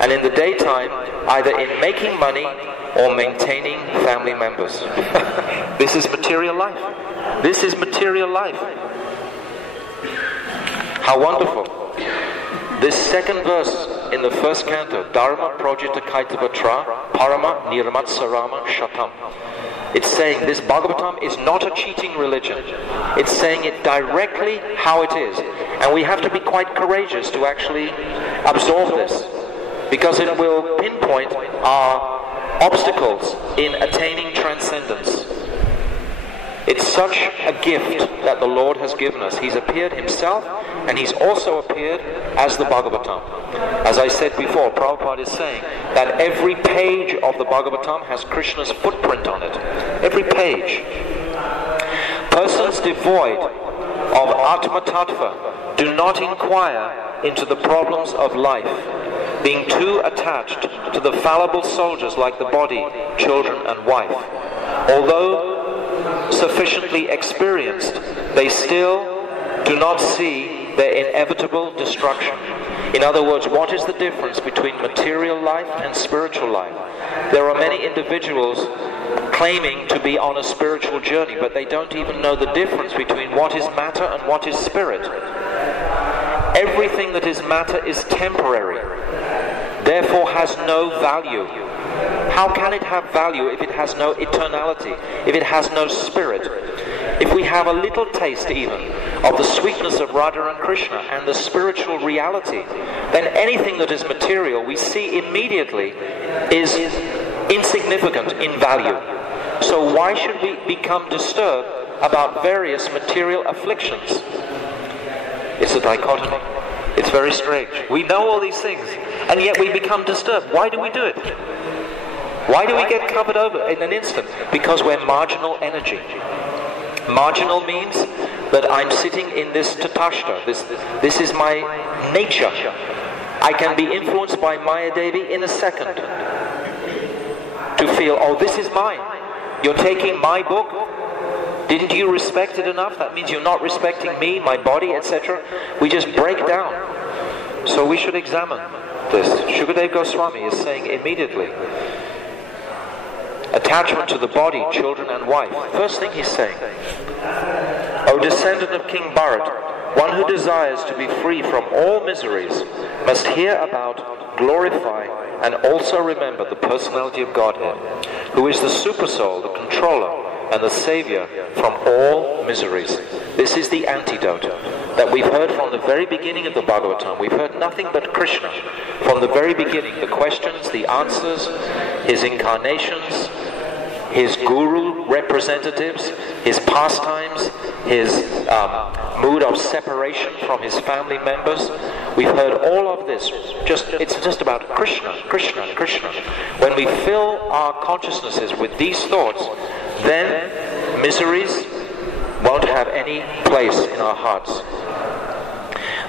and in the daytime, either in making money or maintaining family members. This is material life. This is material life. How wonderful. This second verse in the first canto, Dharma Projita Kaitavatra Parama Nirmatsarama Shatam. It's saying this Bhagavatam is not a cheating religion. It's saying it directly how it is. And we have to be quite courageous to actually absorb this, because it will pinpoint our obstacles in attaining transcendence. It's such a gift that the Lord has given us. He's appeared himself, and he's also appeared as the Bhagavatam. As I said before, Prabhupada is saying that every page of the Bhagavatam has Krishna's footprint on it. Every page. Persons devoid of Atma Tattva do not inquire into the problems of life, being too attached to the fallible soldiers like the body, children and wife. Although sufficiently experienced, they still do not see their inevitable destruction. In other words, what is the difference between material life and spiritual life? There are many individuals claiming to be on a spiritual journey, but they don't even know the difference between what is matter and what is spirit. Everything that is matter is temporary, therefore has no value. How can it have value if it has no eternality, if it has no spirit? If we have a little taste even of the sweetness of Radha and Krishna and the spiritual reality, then anything that is material we see immediately is insignificant in value. So why should we become disturbed about various material afflictions? It's a dichotomy. It's very strange. We know all these things, and yet we become disturbed. Why do we do it? Why do we get covered over in an instant? Because we're marginal energy. Marginal means that I'm sitting in this tatashta. This is my nature. I can be influenced by Maya Devi in a second to feel, oh, this is mine. You're taking my book. Didn't you respect it enough? That means you're not respecting me, my body, etc. We just break down. So we should examine this. Sukadeva Goswami is saying immediately, attachment to the body, children and wife. First thing he's saying, O descendant of King Bharat, one who desires to be free from all miseries must hear about, glorify, and also remember the personality of Godhead, who is the Super Soul, the controller, and the savior from all miseries. This is the antidote that we've heard from the very beginning of the Bhagavatam. We've heard nothing but Krishna from the very beginning. The questions, the answers, his incarnations, his guru representatives, his pastimes, his mood of separation from his family members. We've heard all of this. It's just about Krishna, Krishna, Krishna. When we fill our consciousnesses with these thoughts, then miseries won't have any place in our hearts.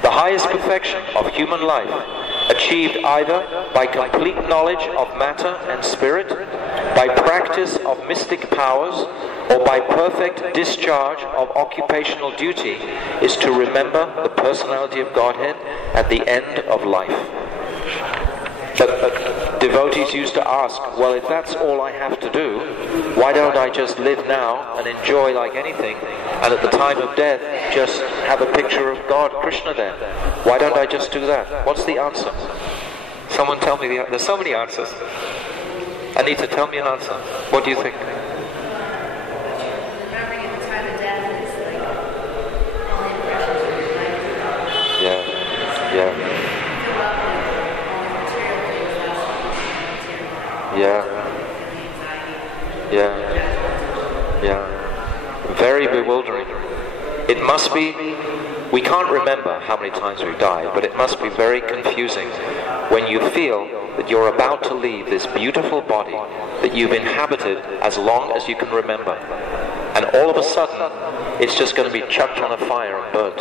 The highest perfection of human life, achieved either by complete knowledge of matter and spirit, by practice of mystic powers, or by perfect discharge of occupational duty, is to remember the personality of Godhead at the end of life. But devotees used to ask, well, if that's all I have to do, why don't I just live now and enjoy like anything, and at the time of death just have a picture of God, Krishna there? Why don't I just do that? What's the answer? Someone tell me there's so many answers. Anita, tell me an answer. What do you think? Remembering at the time of death is like all the impressions of your life. Yeah. Fill up with all the material things, that's material. Yeah. Very bewildering. It must be, we can't remember how many times we've died, but it must be very confusing when you feel that you're about to leave this beautiful body that you've inhabited as long as you can remember. And all of a sudden, it's just going to be chucked on a fire and burnt.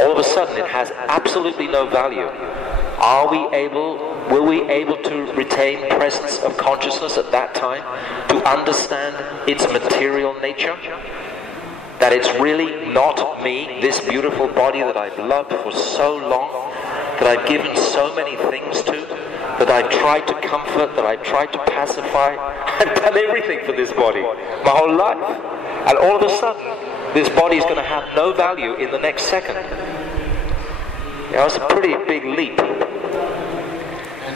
All of a sudden, it has absolutely no value. Will we able to retain presence of consciousness at that time to understand its material nature? That it's really not me, this beautiful body that I've loved for so long, that I've given so many things to, that I've tried to comfort, that I've tried to pacify. I've done everything for this body, my whole life. And all of a sudden, this body is going to have no value in the next second. It's a pretty big leap.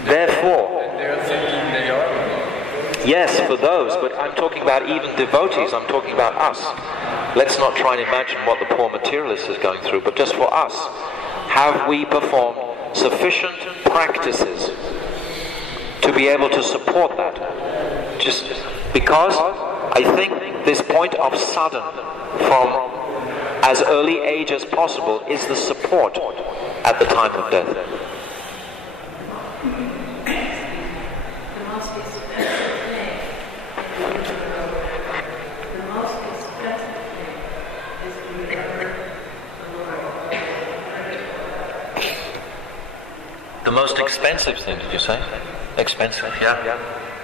Therefore, And they're thinking they are alone. yes, for those, but I'm talking about even devotees, I'm talking about us. Let's not try and imagine what the poor materialist is going through, but just for us, have we performed sufficient practices to be able to support that? Just because I think this point of sadhana from as early age as possible is the support at the time of death. The most expensive thing, did you say? Expensive, yeah.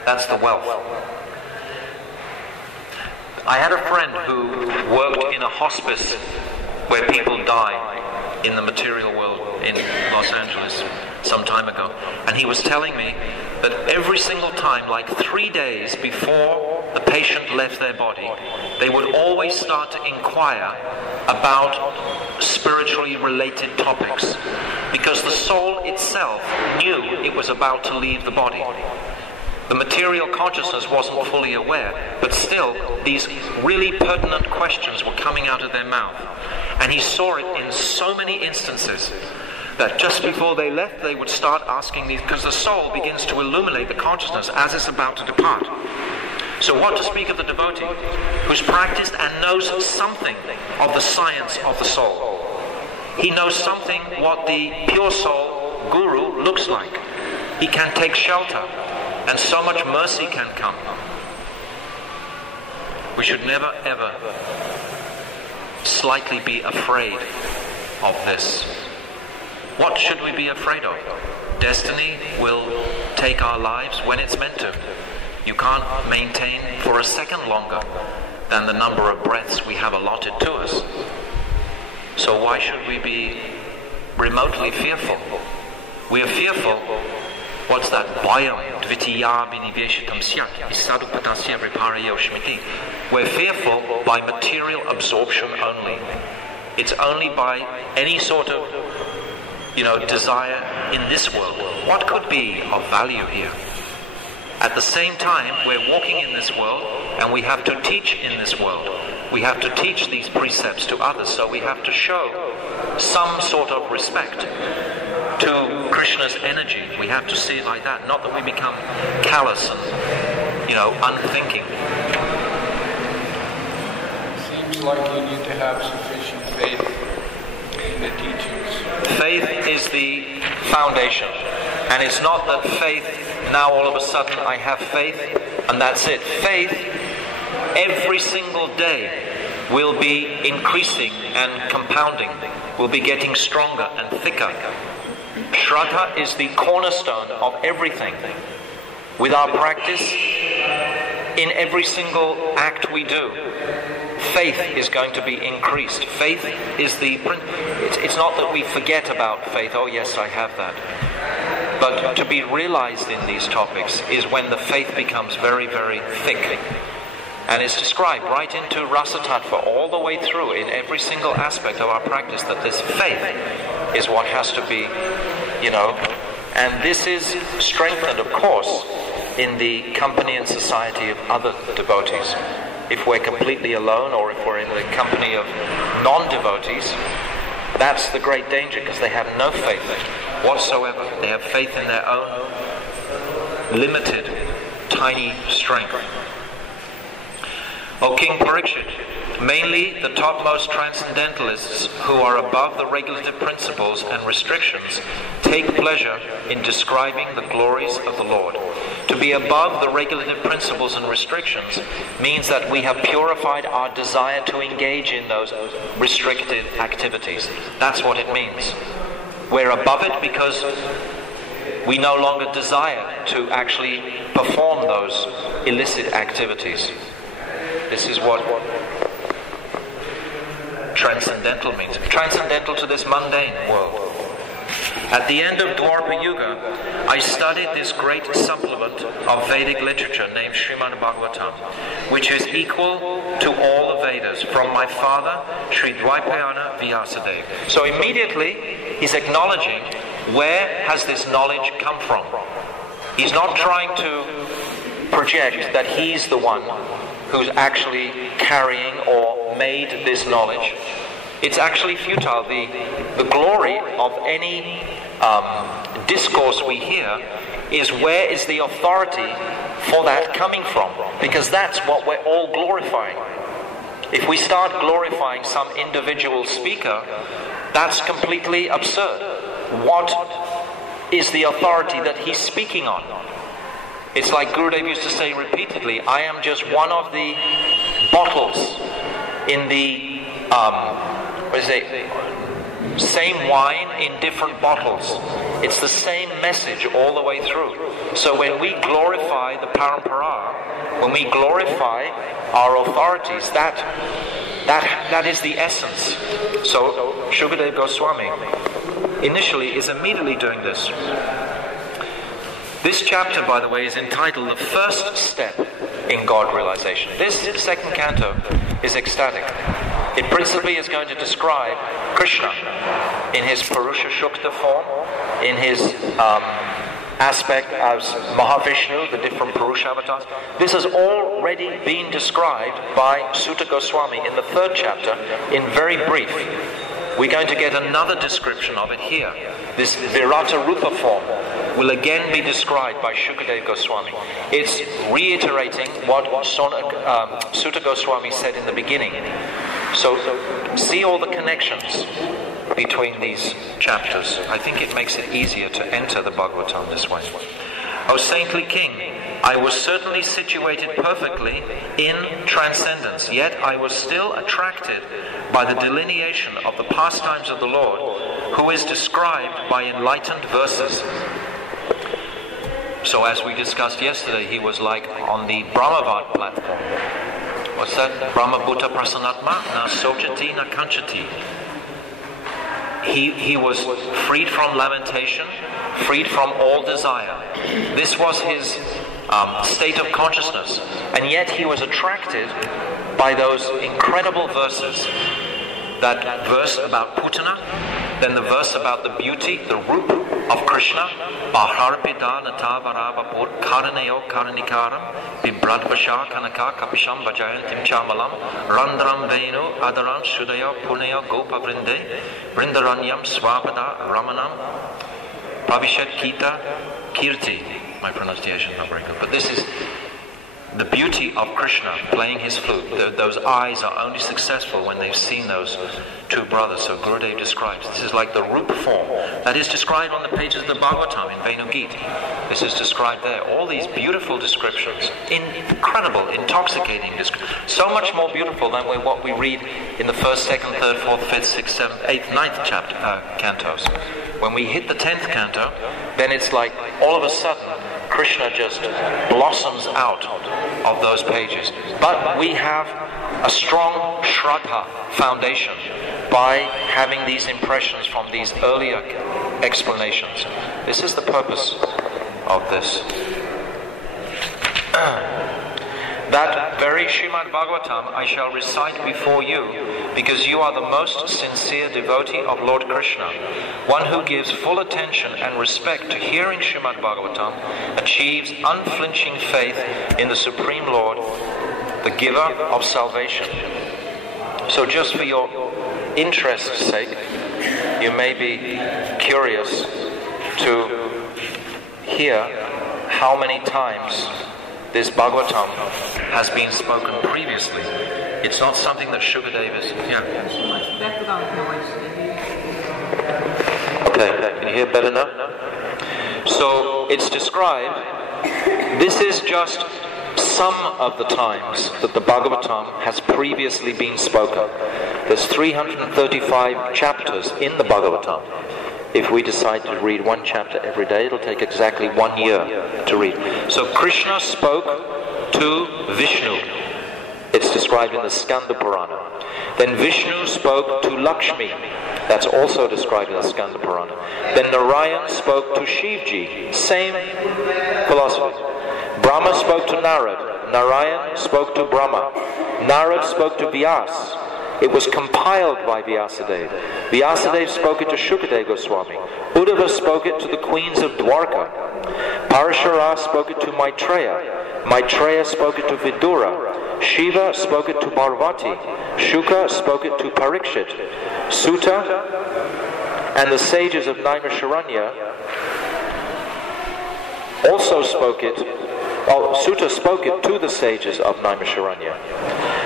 That's the wealth. I had a friend who worked in a hospice where people die in the material world in Los Angeles some time ago. And he was telling me that every single time, like 3 days before the patient left their body, they would always start to inquire about spiritually related topics, because the soul itself knew it was about to leave the body. The material consciousness wasn't fully aware, but still these really pertinent questions were coming out of their mouth. And he saw it in so many instances that just before they left, they would start asking these, because the soul begins to illuminate the consciousness as it's about to depart. So what to speak of the devotee who's practiced and knows something of the science of the soul. He knows something what the pure soul guru looks like. He can take shelter, and so much mercy can come. We should never ever slightly be afraid of this. What should we be afraid of? Destiny will take our lives when it's meant to. You can't maintain for a second longer than the number of breaths we have allotted to us. So why should we be remotely fearful? We are fearful. What's that? We're fearful by material absorption only. It's only by any sort of, desire in this world. What could be of value here? At the same time, we're walking in this world, and we have to teach in this world. We have to teach these precepts to others, so we have to show some sort of respect to Krishna's energy. We have to see it like that, not that we become callous and, unthinking. Seems like you need to have sufficient faith in the teachings. Faith is the foundation, and it's not that faith, now all of a sudden I have faith and that's it. Faith every single day will be increasing and compounding, will be getting stronger and thicker. Shraddha is the cornerstone of everything. With our practice, in every single act we do, faith is going to be increased. Faith is it's not that we forget about faith, oh yes, I have that. But to be realized in these topics is when the faith becomes very, very thick. And it's described right into Rasa Tattva, all the way through in every single aspect of our practice, that this faith is what has to be, and this is strengthened, of course, in the company and society of other devotees. If we're completely alone, or if we're in the company of non-devotees, that's the great danger, because they have no faith whatsoever. They have faith in their own limited, tiny strength. O King Parikshit, mainly the topmost transcendentalists who are above the regulative principles and restrictions take pleasure in describing the glories of the Lord. To be above the regulative principles and restrictions means that we have purified our desire to engage in those restricted activities. That's what it means. We're above it because we no longer desire to actually perform those illicit activities. This is what transcendental means. Transcendental to this mundane world. At the end of Dwapara Yuga, I studied this great supplement of Vedic literature named Srimad Bhagavatam, which is equal to all the Vedas, from my father, Sri Dvaipayana Vyasadeva. So immediately, he's acknowledging where has this knowledge come from. He's not trying to project that he's the one who's actually carrying or made this knowledge. It's actually futile. The glory of any discourse we hear is where is the authority for that coming from, because that's what we're all glorifying. If we start glorifying some individual speaker, that's completely absurd. What is the authority that he's speaking on? It's like Gurudev used to say repeatedly, I am just one of the bottles in the same wine in different bottles. It's the same message all the way through. So when we glorify the parampara, when we glorify our authorities, that is the essence. So Sukadeva Goswami initially is immediately doing this. This chapter, by the way, is entitled The First Step in God Realization. This second canto is ecstatic. It principally is going to describe Krishna in his Purusha Shukta form, in his aspect as Mahavishnu, the different Purusha avatars. This has already been described by Suta Goswami in the third chapter in very brief. We're going to get another description of it here. This Virata Rupa form will again be described by Sukadeva Goswami. It's reiterating what Suta Goswami said in the beginning. So see all the connections between these chapters. I think it makes it easier to enter the Bhagavatam this way. O saintly king, I was certainly situated perfectly in transcendence, yet I was still attracted by the delineation of the pastimes of the Lord, who is described by enlightened verses. So as we discussed yesterday, he was like on the Brahmavad platform. What's that? Brahma Bhuta Prasanatma na Sochati na Kanchati. He was freed from lamentation, freed from all desire. This was his state of consciousness. And yet he was attracted by those incredible verses. That verse about Putana, Then the verse about the beauty, the roop of Krishna, Baharpida Natavarabapur Karaneo Karanikaram, Bibradvasha Kanaka Kapisham Vajayantim Chamalam, Randram Venu Adaram Sudaya Punaya Gopa Vrinde, Vrindaranyam Swapada Ramanam, Pavishat Kita Kirti. My pronunciation is not very good, but this is the beauty of Krishna playing his flute. Those eyes are only successful when they've seen those two brothers. So Gurudev describes, this is like the roop form that is described on the pages of the Bhagavatam in Venugita. This is described there. All these beautiful descriptions, incredible, intoxicating descriptions, so much more beautiful than what we read in the 1st, 2nd, 3rd, 4th, 5th, 6th, 7th, 8th, 9th cantos. When we hit the 10th canto, then it's like all of a sudden Krishna just blossoms out of those pages. But we have a strong Shraddha foundation by having these impressions from these earlier explanations. This is the purpose of this. That very Srimad Bhagavatam I shall recite before you, because you are the most sincere devotee of Lord Krishna. One who gives full attention and respect to hearing Srimad Bhagavatam achieves unflinching faith in the Supreme Lord, the giver of salvation. So just for your interest's sake, you may be curious to hear how many times this Bhagavatam has been spoken previously. It's not something that Sukadeva is... Yeah. Okay, can you hear better now? So it's described, this is just some of the times that the Bhagavatam has previously been spoken. There's 335 chapters in the Bhagavatam. If we decide to read one chapter every day, it'll take exactly 1 year to read. So Krishna spoke to Vishnu. It's described in the Skanda Purana. Then Vishnu spoke to Lakshmi. That's also described in the Skanda Purana. Then Narayan spoke to Shivji. Same philosophy. Brahma spoke to Narad. Narayan spoke to Brahma. Narad spoke to Vyas. It was compiled by Vyasadeva. Vyasadeva spoke it to Sukadeva Goswami. Uddhava spoke it to the queens of Dwarka. Parashara spoke it to Maitreya. Maitreya spoke it to Vidura. Shiva spoke it to Parvati. Shuka spoke it to Parikshit. Sutta and the sages of Naimisharanya also spoke it. Sutta spoke it to the sages of Naimisharanya.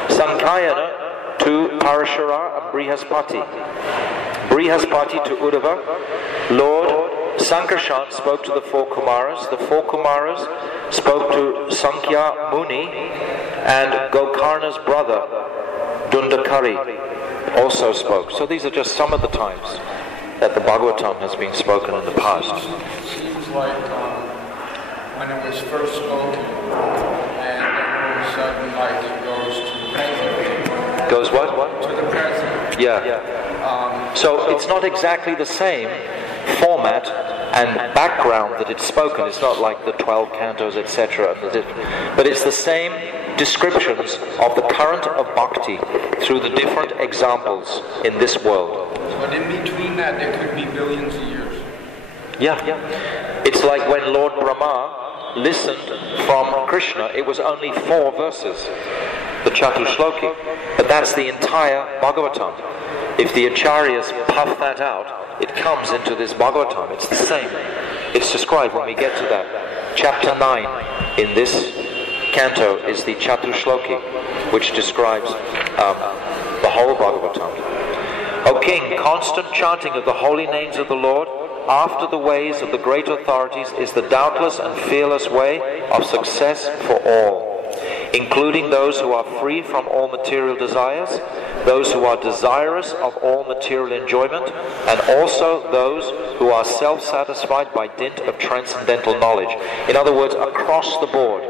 Sankayana to Parashara and Brihaspati. Brihaspati to Uddhava. Lord Sankarshan spoke to the 4 Kumaras. The 4 Kumaras spoke to Sankhya Muni, and Gokarna's brother Dundakari also spoke. So these are just some of the times that the Bhagavatam has been spoken in the past. It seems like when it was first spoken, and all of a sudden, like it goes to the present. Goes what? To the present. Yeah. So it's not exactly the same format and background that it's spoken. It's not like the 12 cantos, etc. But it's the same descriptions of the current of bhakti through the different examples in this world. But in between that, there could be billions of years. Yeah. It's like when Lord Brahma listened from Krishna, it was only 4 verses, the Chatushloki. But that's the entire Bhagavatam. If the Acharyas puff that out, it comes into this Bhagavatam. It's the same. It's described when we get to that. Chapter 9 in this canto is the Chatushloki, which describes the whole Bhagavatam. O King, constant chanting of the holy names of the Lord after the ways of the great authorities is the doubtless and fearless way of success for all, including those who are free from all material desires, those who are desirous of all material enjoyment, and also those who are self-satisfied by dint of transcendental knowledge. In other words, across the board,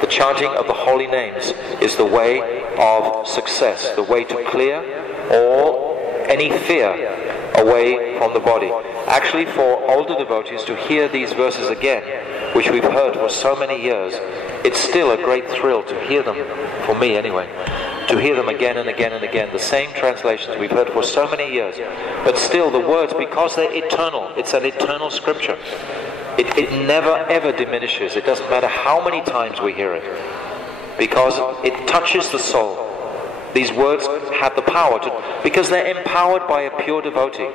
the chanting of the holy names is the way of success, the way to clear any fear away from the body. Actually, for older devotees to hear these verses again, which we've heard for so many years, it's still a great thrill to hear them, for me anyway. to hear them again and again and again. The same translations we've heard for so many years. But still the words, because they're eternal, it's an eternal scripture. It never ever diminishes. It doesn't matter how many times we hear it. Because it touches the soul. These words have the power to, because they're empowered by a pure devotee.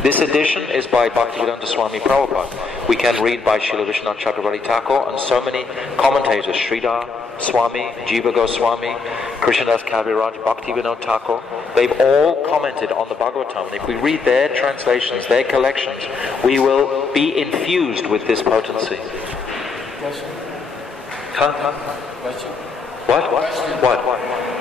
This edition is by Bhaktivedanta Swami Prabhupada. We can read by Srila Vishwanath Chakravarti Thakur and so many commentators, Sridhar Swami, Jiva Goswami, Krishnadas Kaviraj, Bhaktivinoda Thakur. They've all commented on the Bhagavatam. And if we read their translations, their collections, we will be infused with this potency. Huh? What?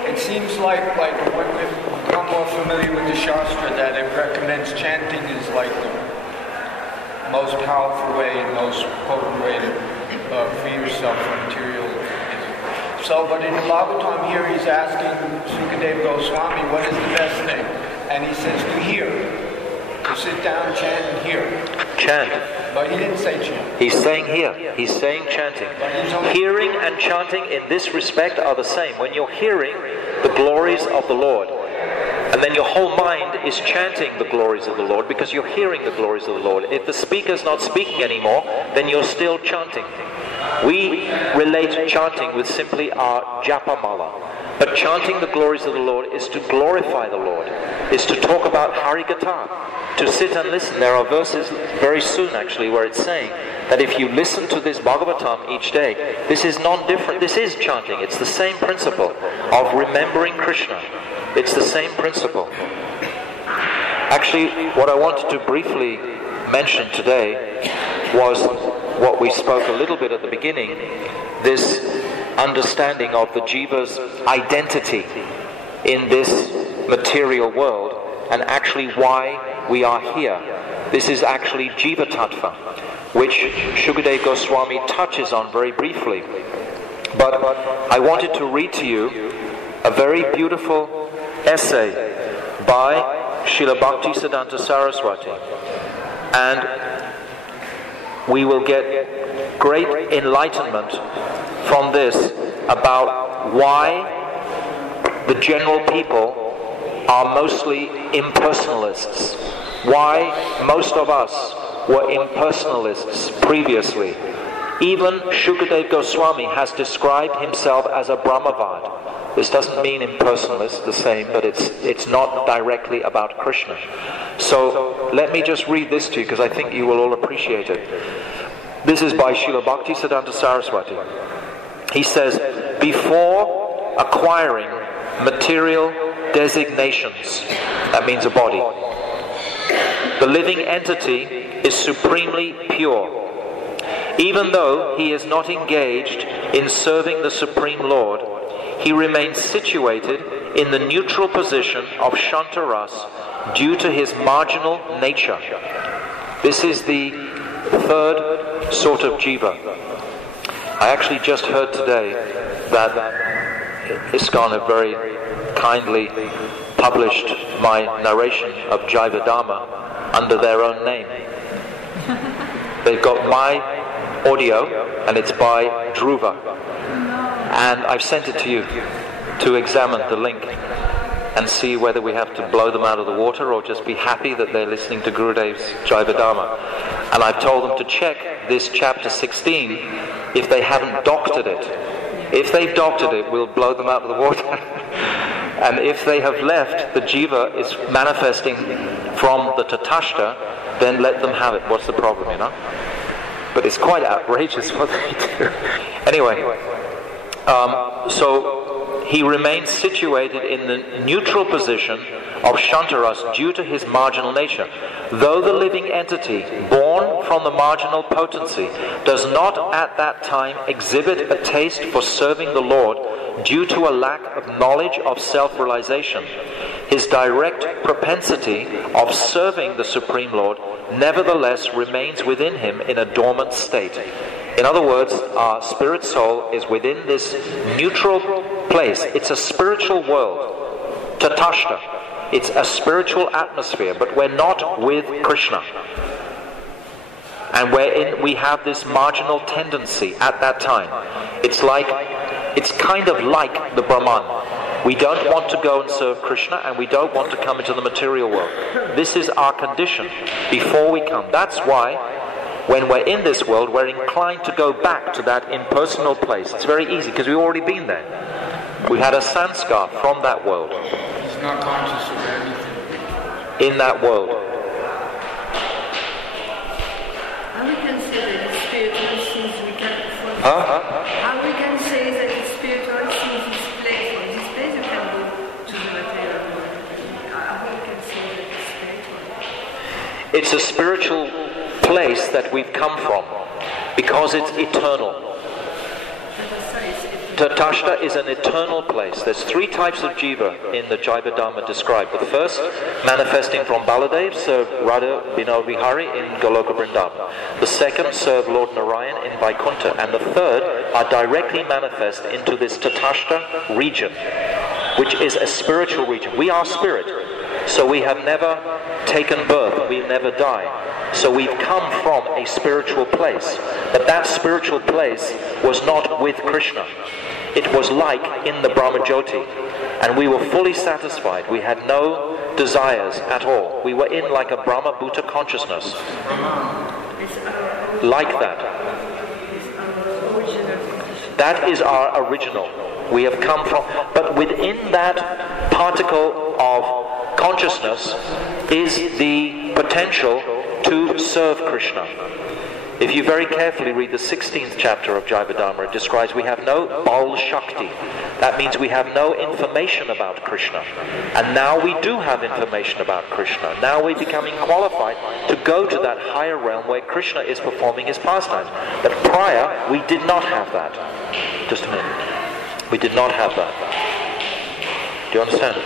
It seems like when we've become more familiar with the Shastra, that it recommends chanting is like the most powerful way and most potent way to free yourself from materialism. So, but in the Bhagavatam here, he's asking Sukadeva Goswami, what is the best thing? And he says to hear. To sit down, chant, and hear. Chant. But he didn't say chant. He's saying here. He's saying chanting. Hearing and chanting in this respect are the same. When you're hearing the glories of the Lord, and then your whole mind is chanting the glories of the Lord because you're hearing the glories of the Lord. If the speaker's not speaking anymore, then you're still chanting. We relate chanting with simply our japa mala. But chanting the glories of the Lord is to glorify the Lord, is to talk about Harikatha, to sit and listen. There are verses very soon actually where it's saying that if you listen to this Bhagavatam each day, this is non-different. This is chanting. It's the same principle of remembering Krishna. It's the same principle. Actually, what I wanted to briefly mention today was what we spoke a little bit at the beginning, this understanding of the jiva's identity in this material world and actually why we are here. This is actually Jiva Tattva, which Sukadeva Goswami touches on very briefly. But I wanted to read to you a very beautiful essay by Srila Bhaktisiddhanta Saraswati, and we will get great enlightenment from this about why the general people are mostly impersonalists, why most of us were impersonalists previously. Even Sukadeva Goswami has described himself as a Brahmavad. This doesn't mean impersonalist, the same, but it's not directly about Krishna. So let me just read this to you because I think you will all appreciate it. This is by Srila Bhaktisiddhanta Saraswati. He says, before acquiring material designations, that means a body, the living entity is supremely pure. Even though he is not engaged in serving the Supreme Lord, he remains situated in the neutral position of Shantaras due to his marginal nature. This is the third sort of jiva. I actually just heard today that ISKCON have very kindly published my narration of Jaiva Dharma under their own name. They've got my audio and it's by Dhruva. And I've sent it to you to examine the link and see whether we have to blow them out of the water or just be happy that they're listening to Gurudev's Jaiva Dharma. And I've told them to check this chapter 16 if they haven't doctored it. If they've doctored it, we'll blow them out of the water. And if they have left, the jiva is manifesting from the tatashta, then let them have it. What's the problem, you know? But it's quite outrageous what they do. Anyway, so he remains situated in the neutral position of Shantaras due to his marginal nature. Though the living entity, born from the marginal potency, does not at that time exhibit a taste for serving the Lord due to a lack of knowledge of self-realization, his direct propensity of serving the Supreme Lord nevertheless remains within him in a dormant state. In other words, our spirit soul is within this neutral place. It's a spiritual world, tatashta. It's a spiritual atmosphere, but we're not with Krishna. And we have this marginal tendency at that time. It's kind of like the Brahman. We don't want to go and serve Krishna, and we don't want to come into the material world. This is our condition before we come. That's why when we're in this world, we're inclined to go back to that impersonal place. It's very easy because we've already been there. We've had a sanskar from that world. He's not conscious of anything. In that world. How we can say that it's spiritual since we can afford Huh? How we can say that it's spiritual since it's playful? This place you can go to the material world. How we can say that it's spiritual? It's a spiritual place that we've come from because it's eternal. Tatashta is an eternal place. There's 3 types of jiva in the Jaiva Dharma described. The first, manifesting from Baladev, serve Radha Vinod Vihari in Goloka Vrindavan. The second, serve Lord Narayan in Vaikuntha. And the third are directly manifest into this Tatashta region, which is a spiritual region. We are spirit, so we have never taken birth, we never die. So we've come from a spiritual place. But that spiritual place was not with Krishna. It was like in the Brahma Jyoti. And we were fully satisfied. We had no desires at all. We were in like a Brahma Bhuta consciousness. Like that. That is our original. We have come from... But within that particle of consciousness is the potential to serve Krishna. If you very carefully read the 16th chapter of Jaiva Dharma, it describes we have no Bal Shakti. That means we have no information about Krishna. And now we do have information about Krishna. Now we're becoming qualified to go to that higher realm where Krishna is performing his pastimes. But prior, we did not have that. Just a minute. We did not have that. Do you understand?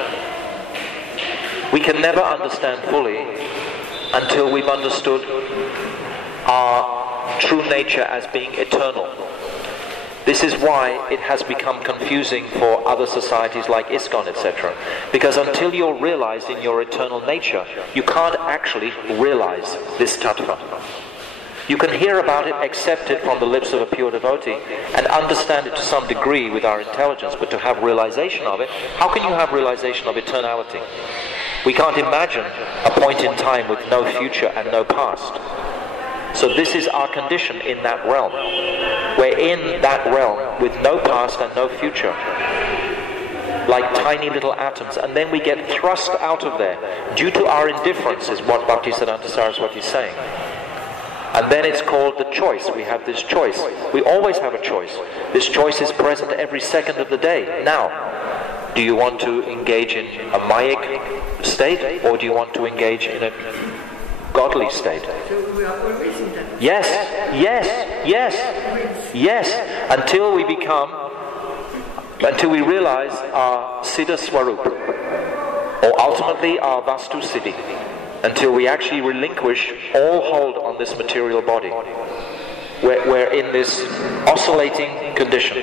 We can never understand fully until we've understood our true nature as being eternal. This is why it has become confusing for other societies like ISKCON, etc. Because until you're realized in your eternal nature, you can't actually realize this tattva. You can hear about it, accept it from the lips of a pure devotee, and understand it to some degree with our intelligence, but to have realization of it, how can you have realization of eternality? We can't imagine a point in time with no future and no past. So this is our condition in that realm. We're in that realm with no past and no future, like tiny little atoms, and then we get thrust out of there due to our indifference, is what Bhaktisiddhanta Saraswati is saying. And then it's called the choice. We have this choice. We always have a choice. This choice is present every second of the day. Now, do you want to engage in a mayic state, or do you want to engage in a godly state? So we are always in that. Yes, yes, yes, yes. Until we realize our Siddha Swarup, or ultimately our Vastu Siddhi, until we actually relinquish all hold on this material body. We're in this oscillating condition.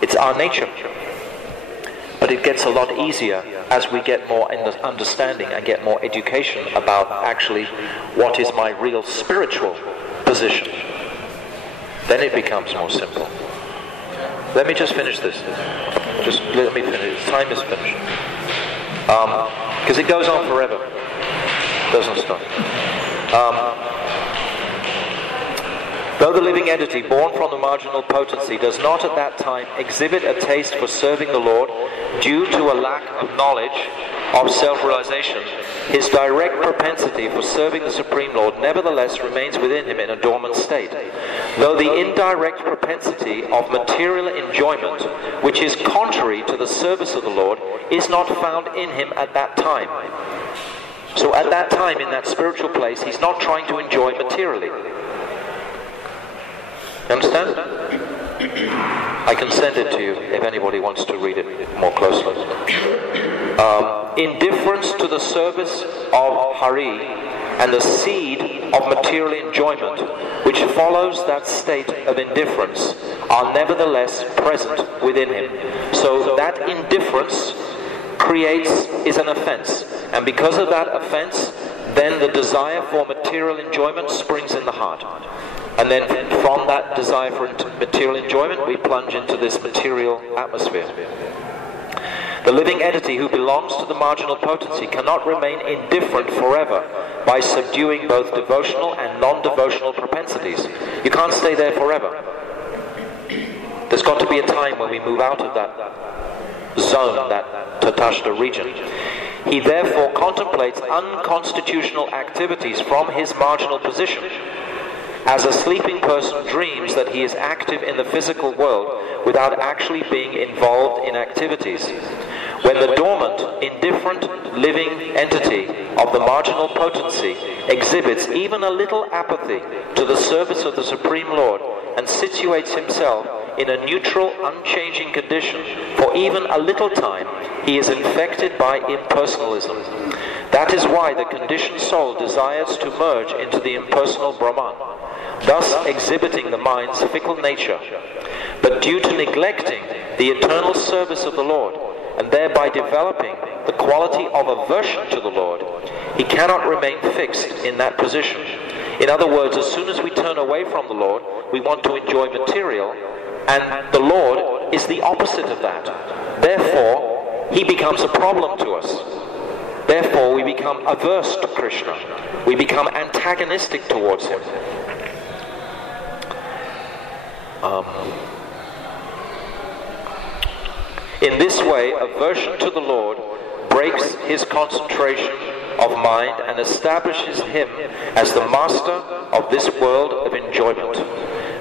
It's our nature. But it gets a lot easier as we get more understanding and get more education about actually what is my real spiritual position. Then it becomes more simple. Let me just finish this. Just let me finish. Time is finished. Because it goes on forever. It doesn't stop. Though the living entity born from the marginal potency does not at that time exhibit a taste for serving the Lord due to a lack of knowledge of self-realization, his direct propensity for serving the Supreme Lord nevertheless remains within him in a dormant state. Though the indirect propensity of material enjoyment, which is contrary to the service of the Lord, is not found in him at that time. So at that time, in that spiritual place, he's not trying to enjoy materially. You understand? I can send it to you if anybody wants to read it more closely. Indifference to the service of Hari and the seed of material enjoyment, which follows that state of indifference, are nevertheless present within him. So that indifference is an offense. And because of that offense, then the desire for material enjoyment springs in the heart. And then from that desire for material enjoyment, we plunge into this material atmosphere. The living entity who belongs to the marginal potency cannot remain indifferent forever by subduing both devotional and non-devotional propensities. You can't stay there forever. There's got to be a time when we move out of that zone, that Tatashta region. He therefore contemplates unconstitutional activities from his marginal position. As a sleeping person dreams that he is active in the physical world without actually being involved in activities. When the dormant, indifferent, living entity of the marginal potency exhibits even a little apathy to the service of the Supreme Lord and situates himself in a neutral, unchanging condition for even a little time, he is infected by impersonalism. That is why the conditioned soul desires to merge into the impersonal Brahman, thus exhibiting the mind's fickle nature. But due to neglecting the eternal service of the Lord, and thereby developing the quality of aversion to the Lord, he cannot remain fixed in that position. In other words, as soon as we turn away from the Lord, we want to enjoy material, and the Lord is the opposite of that. Therefore, he becomes a problem to us. Therefore, we become averse to Krishna. We become antagonistic towards him. In this way, aversion to the Lord breaks his concentration of mind and establishes him as the master of this world of enjoyment.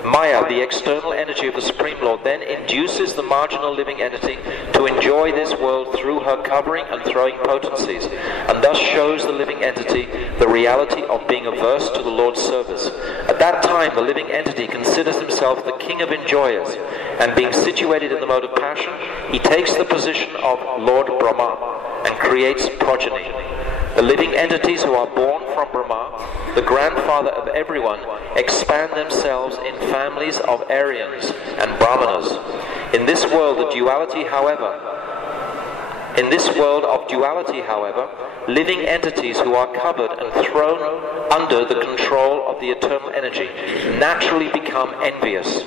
Maya, the external energy of the Supreme Lord, then induces the marginal living entity to enjoy this world through her covering and throwing potencies, and thus shows the living entity the reality of being averse to the Lord's service. At that time, the living entity considers himself the king of enjoyers, and being situated in the mode of passion, he takes the position of Lord Brahma and creates progeny. The living entities who are born from Brahma, the grandfather of everyone, expand themselves in families of Aryans and Brahmanas. In this world of duality, however, living entities who are covered and thrown under the control of the eternal energy naturally become envious.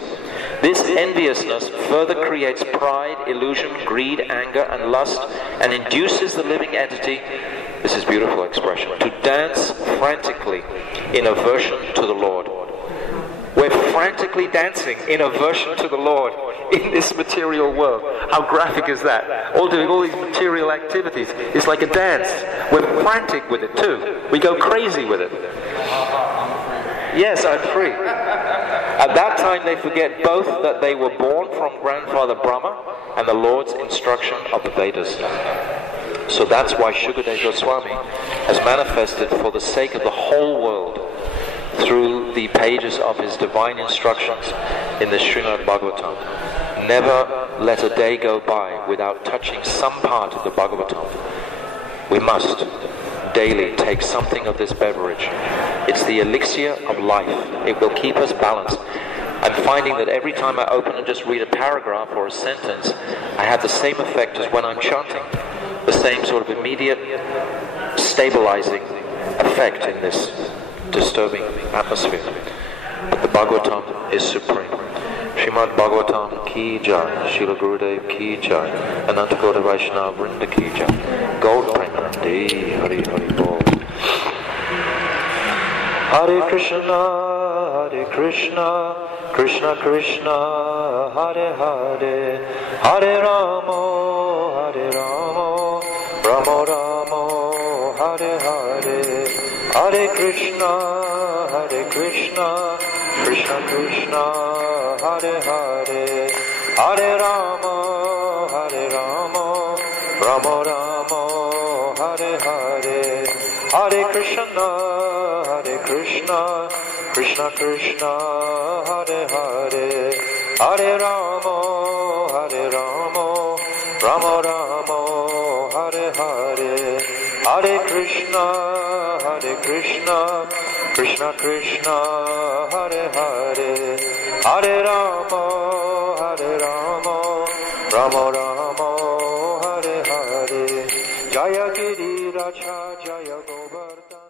This enviousness further creates pride, illusion, greed, anger, and lust, and induces the living entity, this is a beautiful expression, to dance frantically in aversion to the Lord. We're frantically dancing in aversion to the Lord in this material world. How graphic is that? All doing all these material activities. It's like a dance. We're frantic with it too. We go crazy with it. Yes, I'm free. At that time they forget both that they were born from grandfather Brahma and the Lord's instruction of the Vedas. So that's why Sukadeva Swami has manifested for the sake of the whole world through the pages of his divine instructions in the Srimad Bhagavatam. Never let a day go by without touching some part of the Bhagavatam. We must daily take something of this beverage. It's the elixir of life. It will keep us balanced. I'm finding that every time I open and just read a paragraph or a sentence, I have the same effect as when I'm chanting. The same sort of immediate stabilizing effect in this disturbing atmosphere. But the Bhagavatam is supreme. Srimad Bhagavatam ki jai, Srila Gurudev ki jai, Ananta Gauda Vaishnava Vrinda ki jai, Gaur Premanandi, Hari Hari Bol. Hare Krishna, Hare Krishna, Krishna Krishna, Hare Hare, Hare Rama, Hare Rama, Rama Rama, Hare Hare, Hare Krishna, Hare Krishna, Krishna Krishna, Hare Hare, Hare Rama, Hare Rama, Rama Rama, Hare Hare, Hare Krishna, Hare Krishna, Krishna Krishna, Hare Hare, Hare Rama, Hare Rama, Rama Rama, Hare Hare, Hare Krishna, Hare Krishna, Krishna Krishna, Hare Hare, Hare Rama, Hare Rama, Rama Rama, Hare Hare, Jaya Giri Raja, Jaya Govardhan.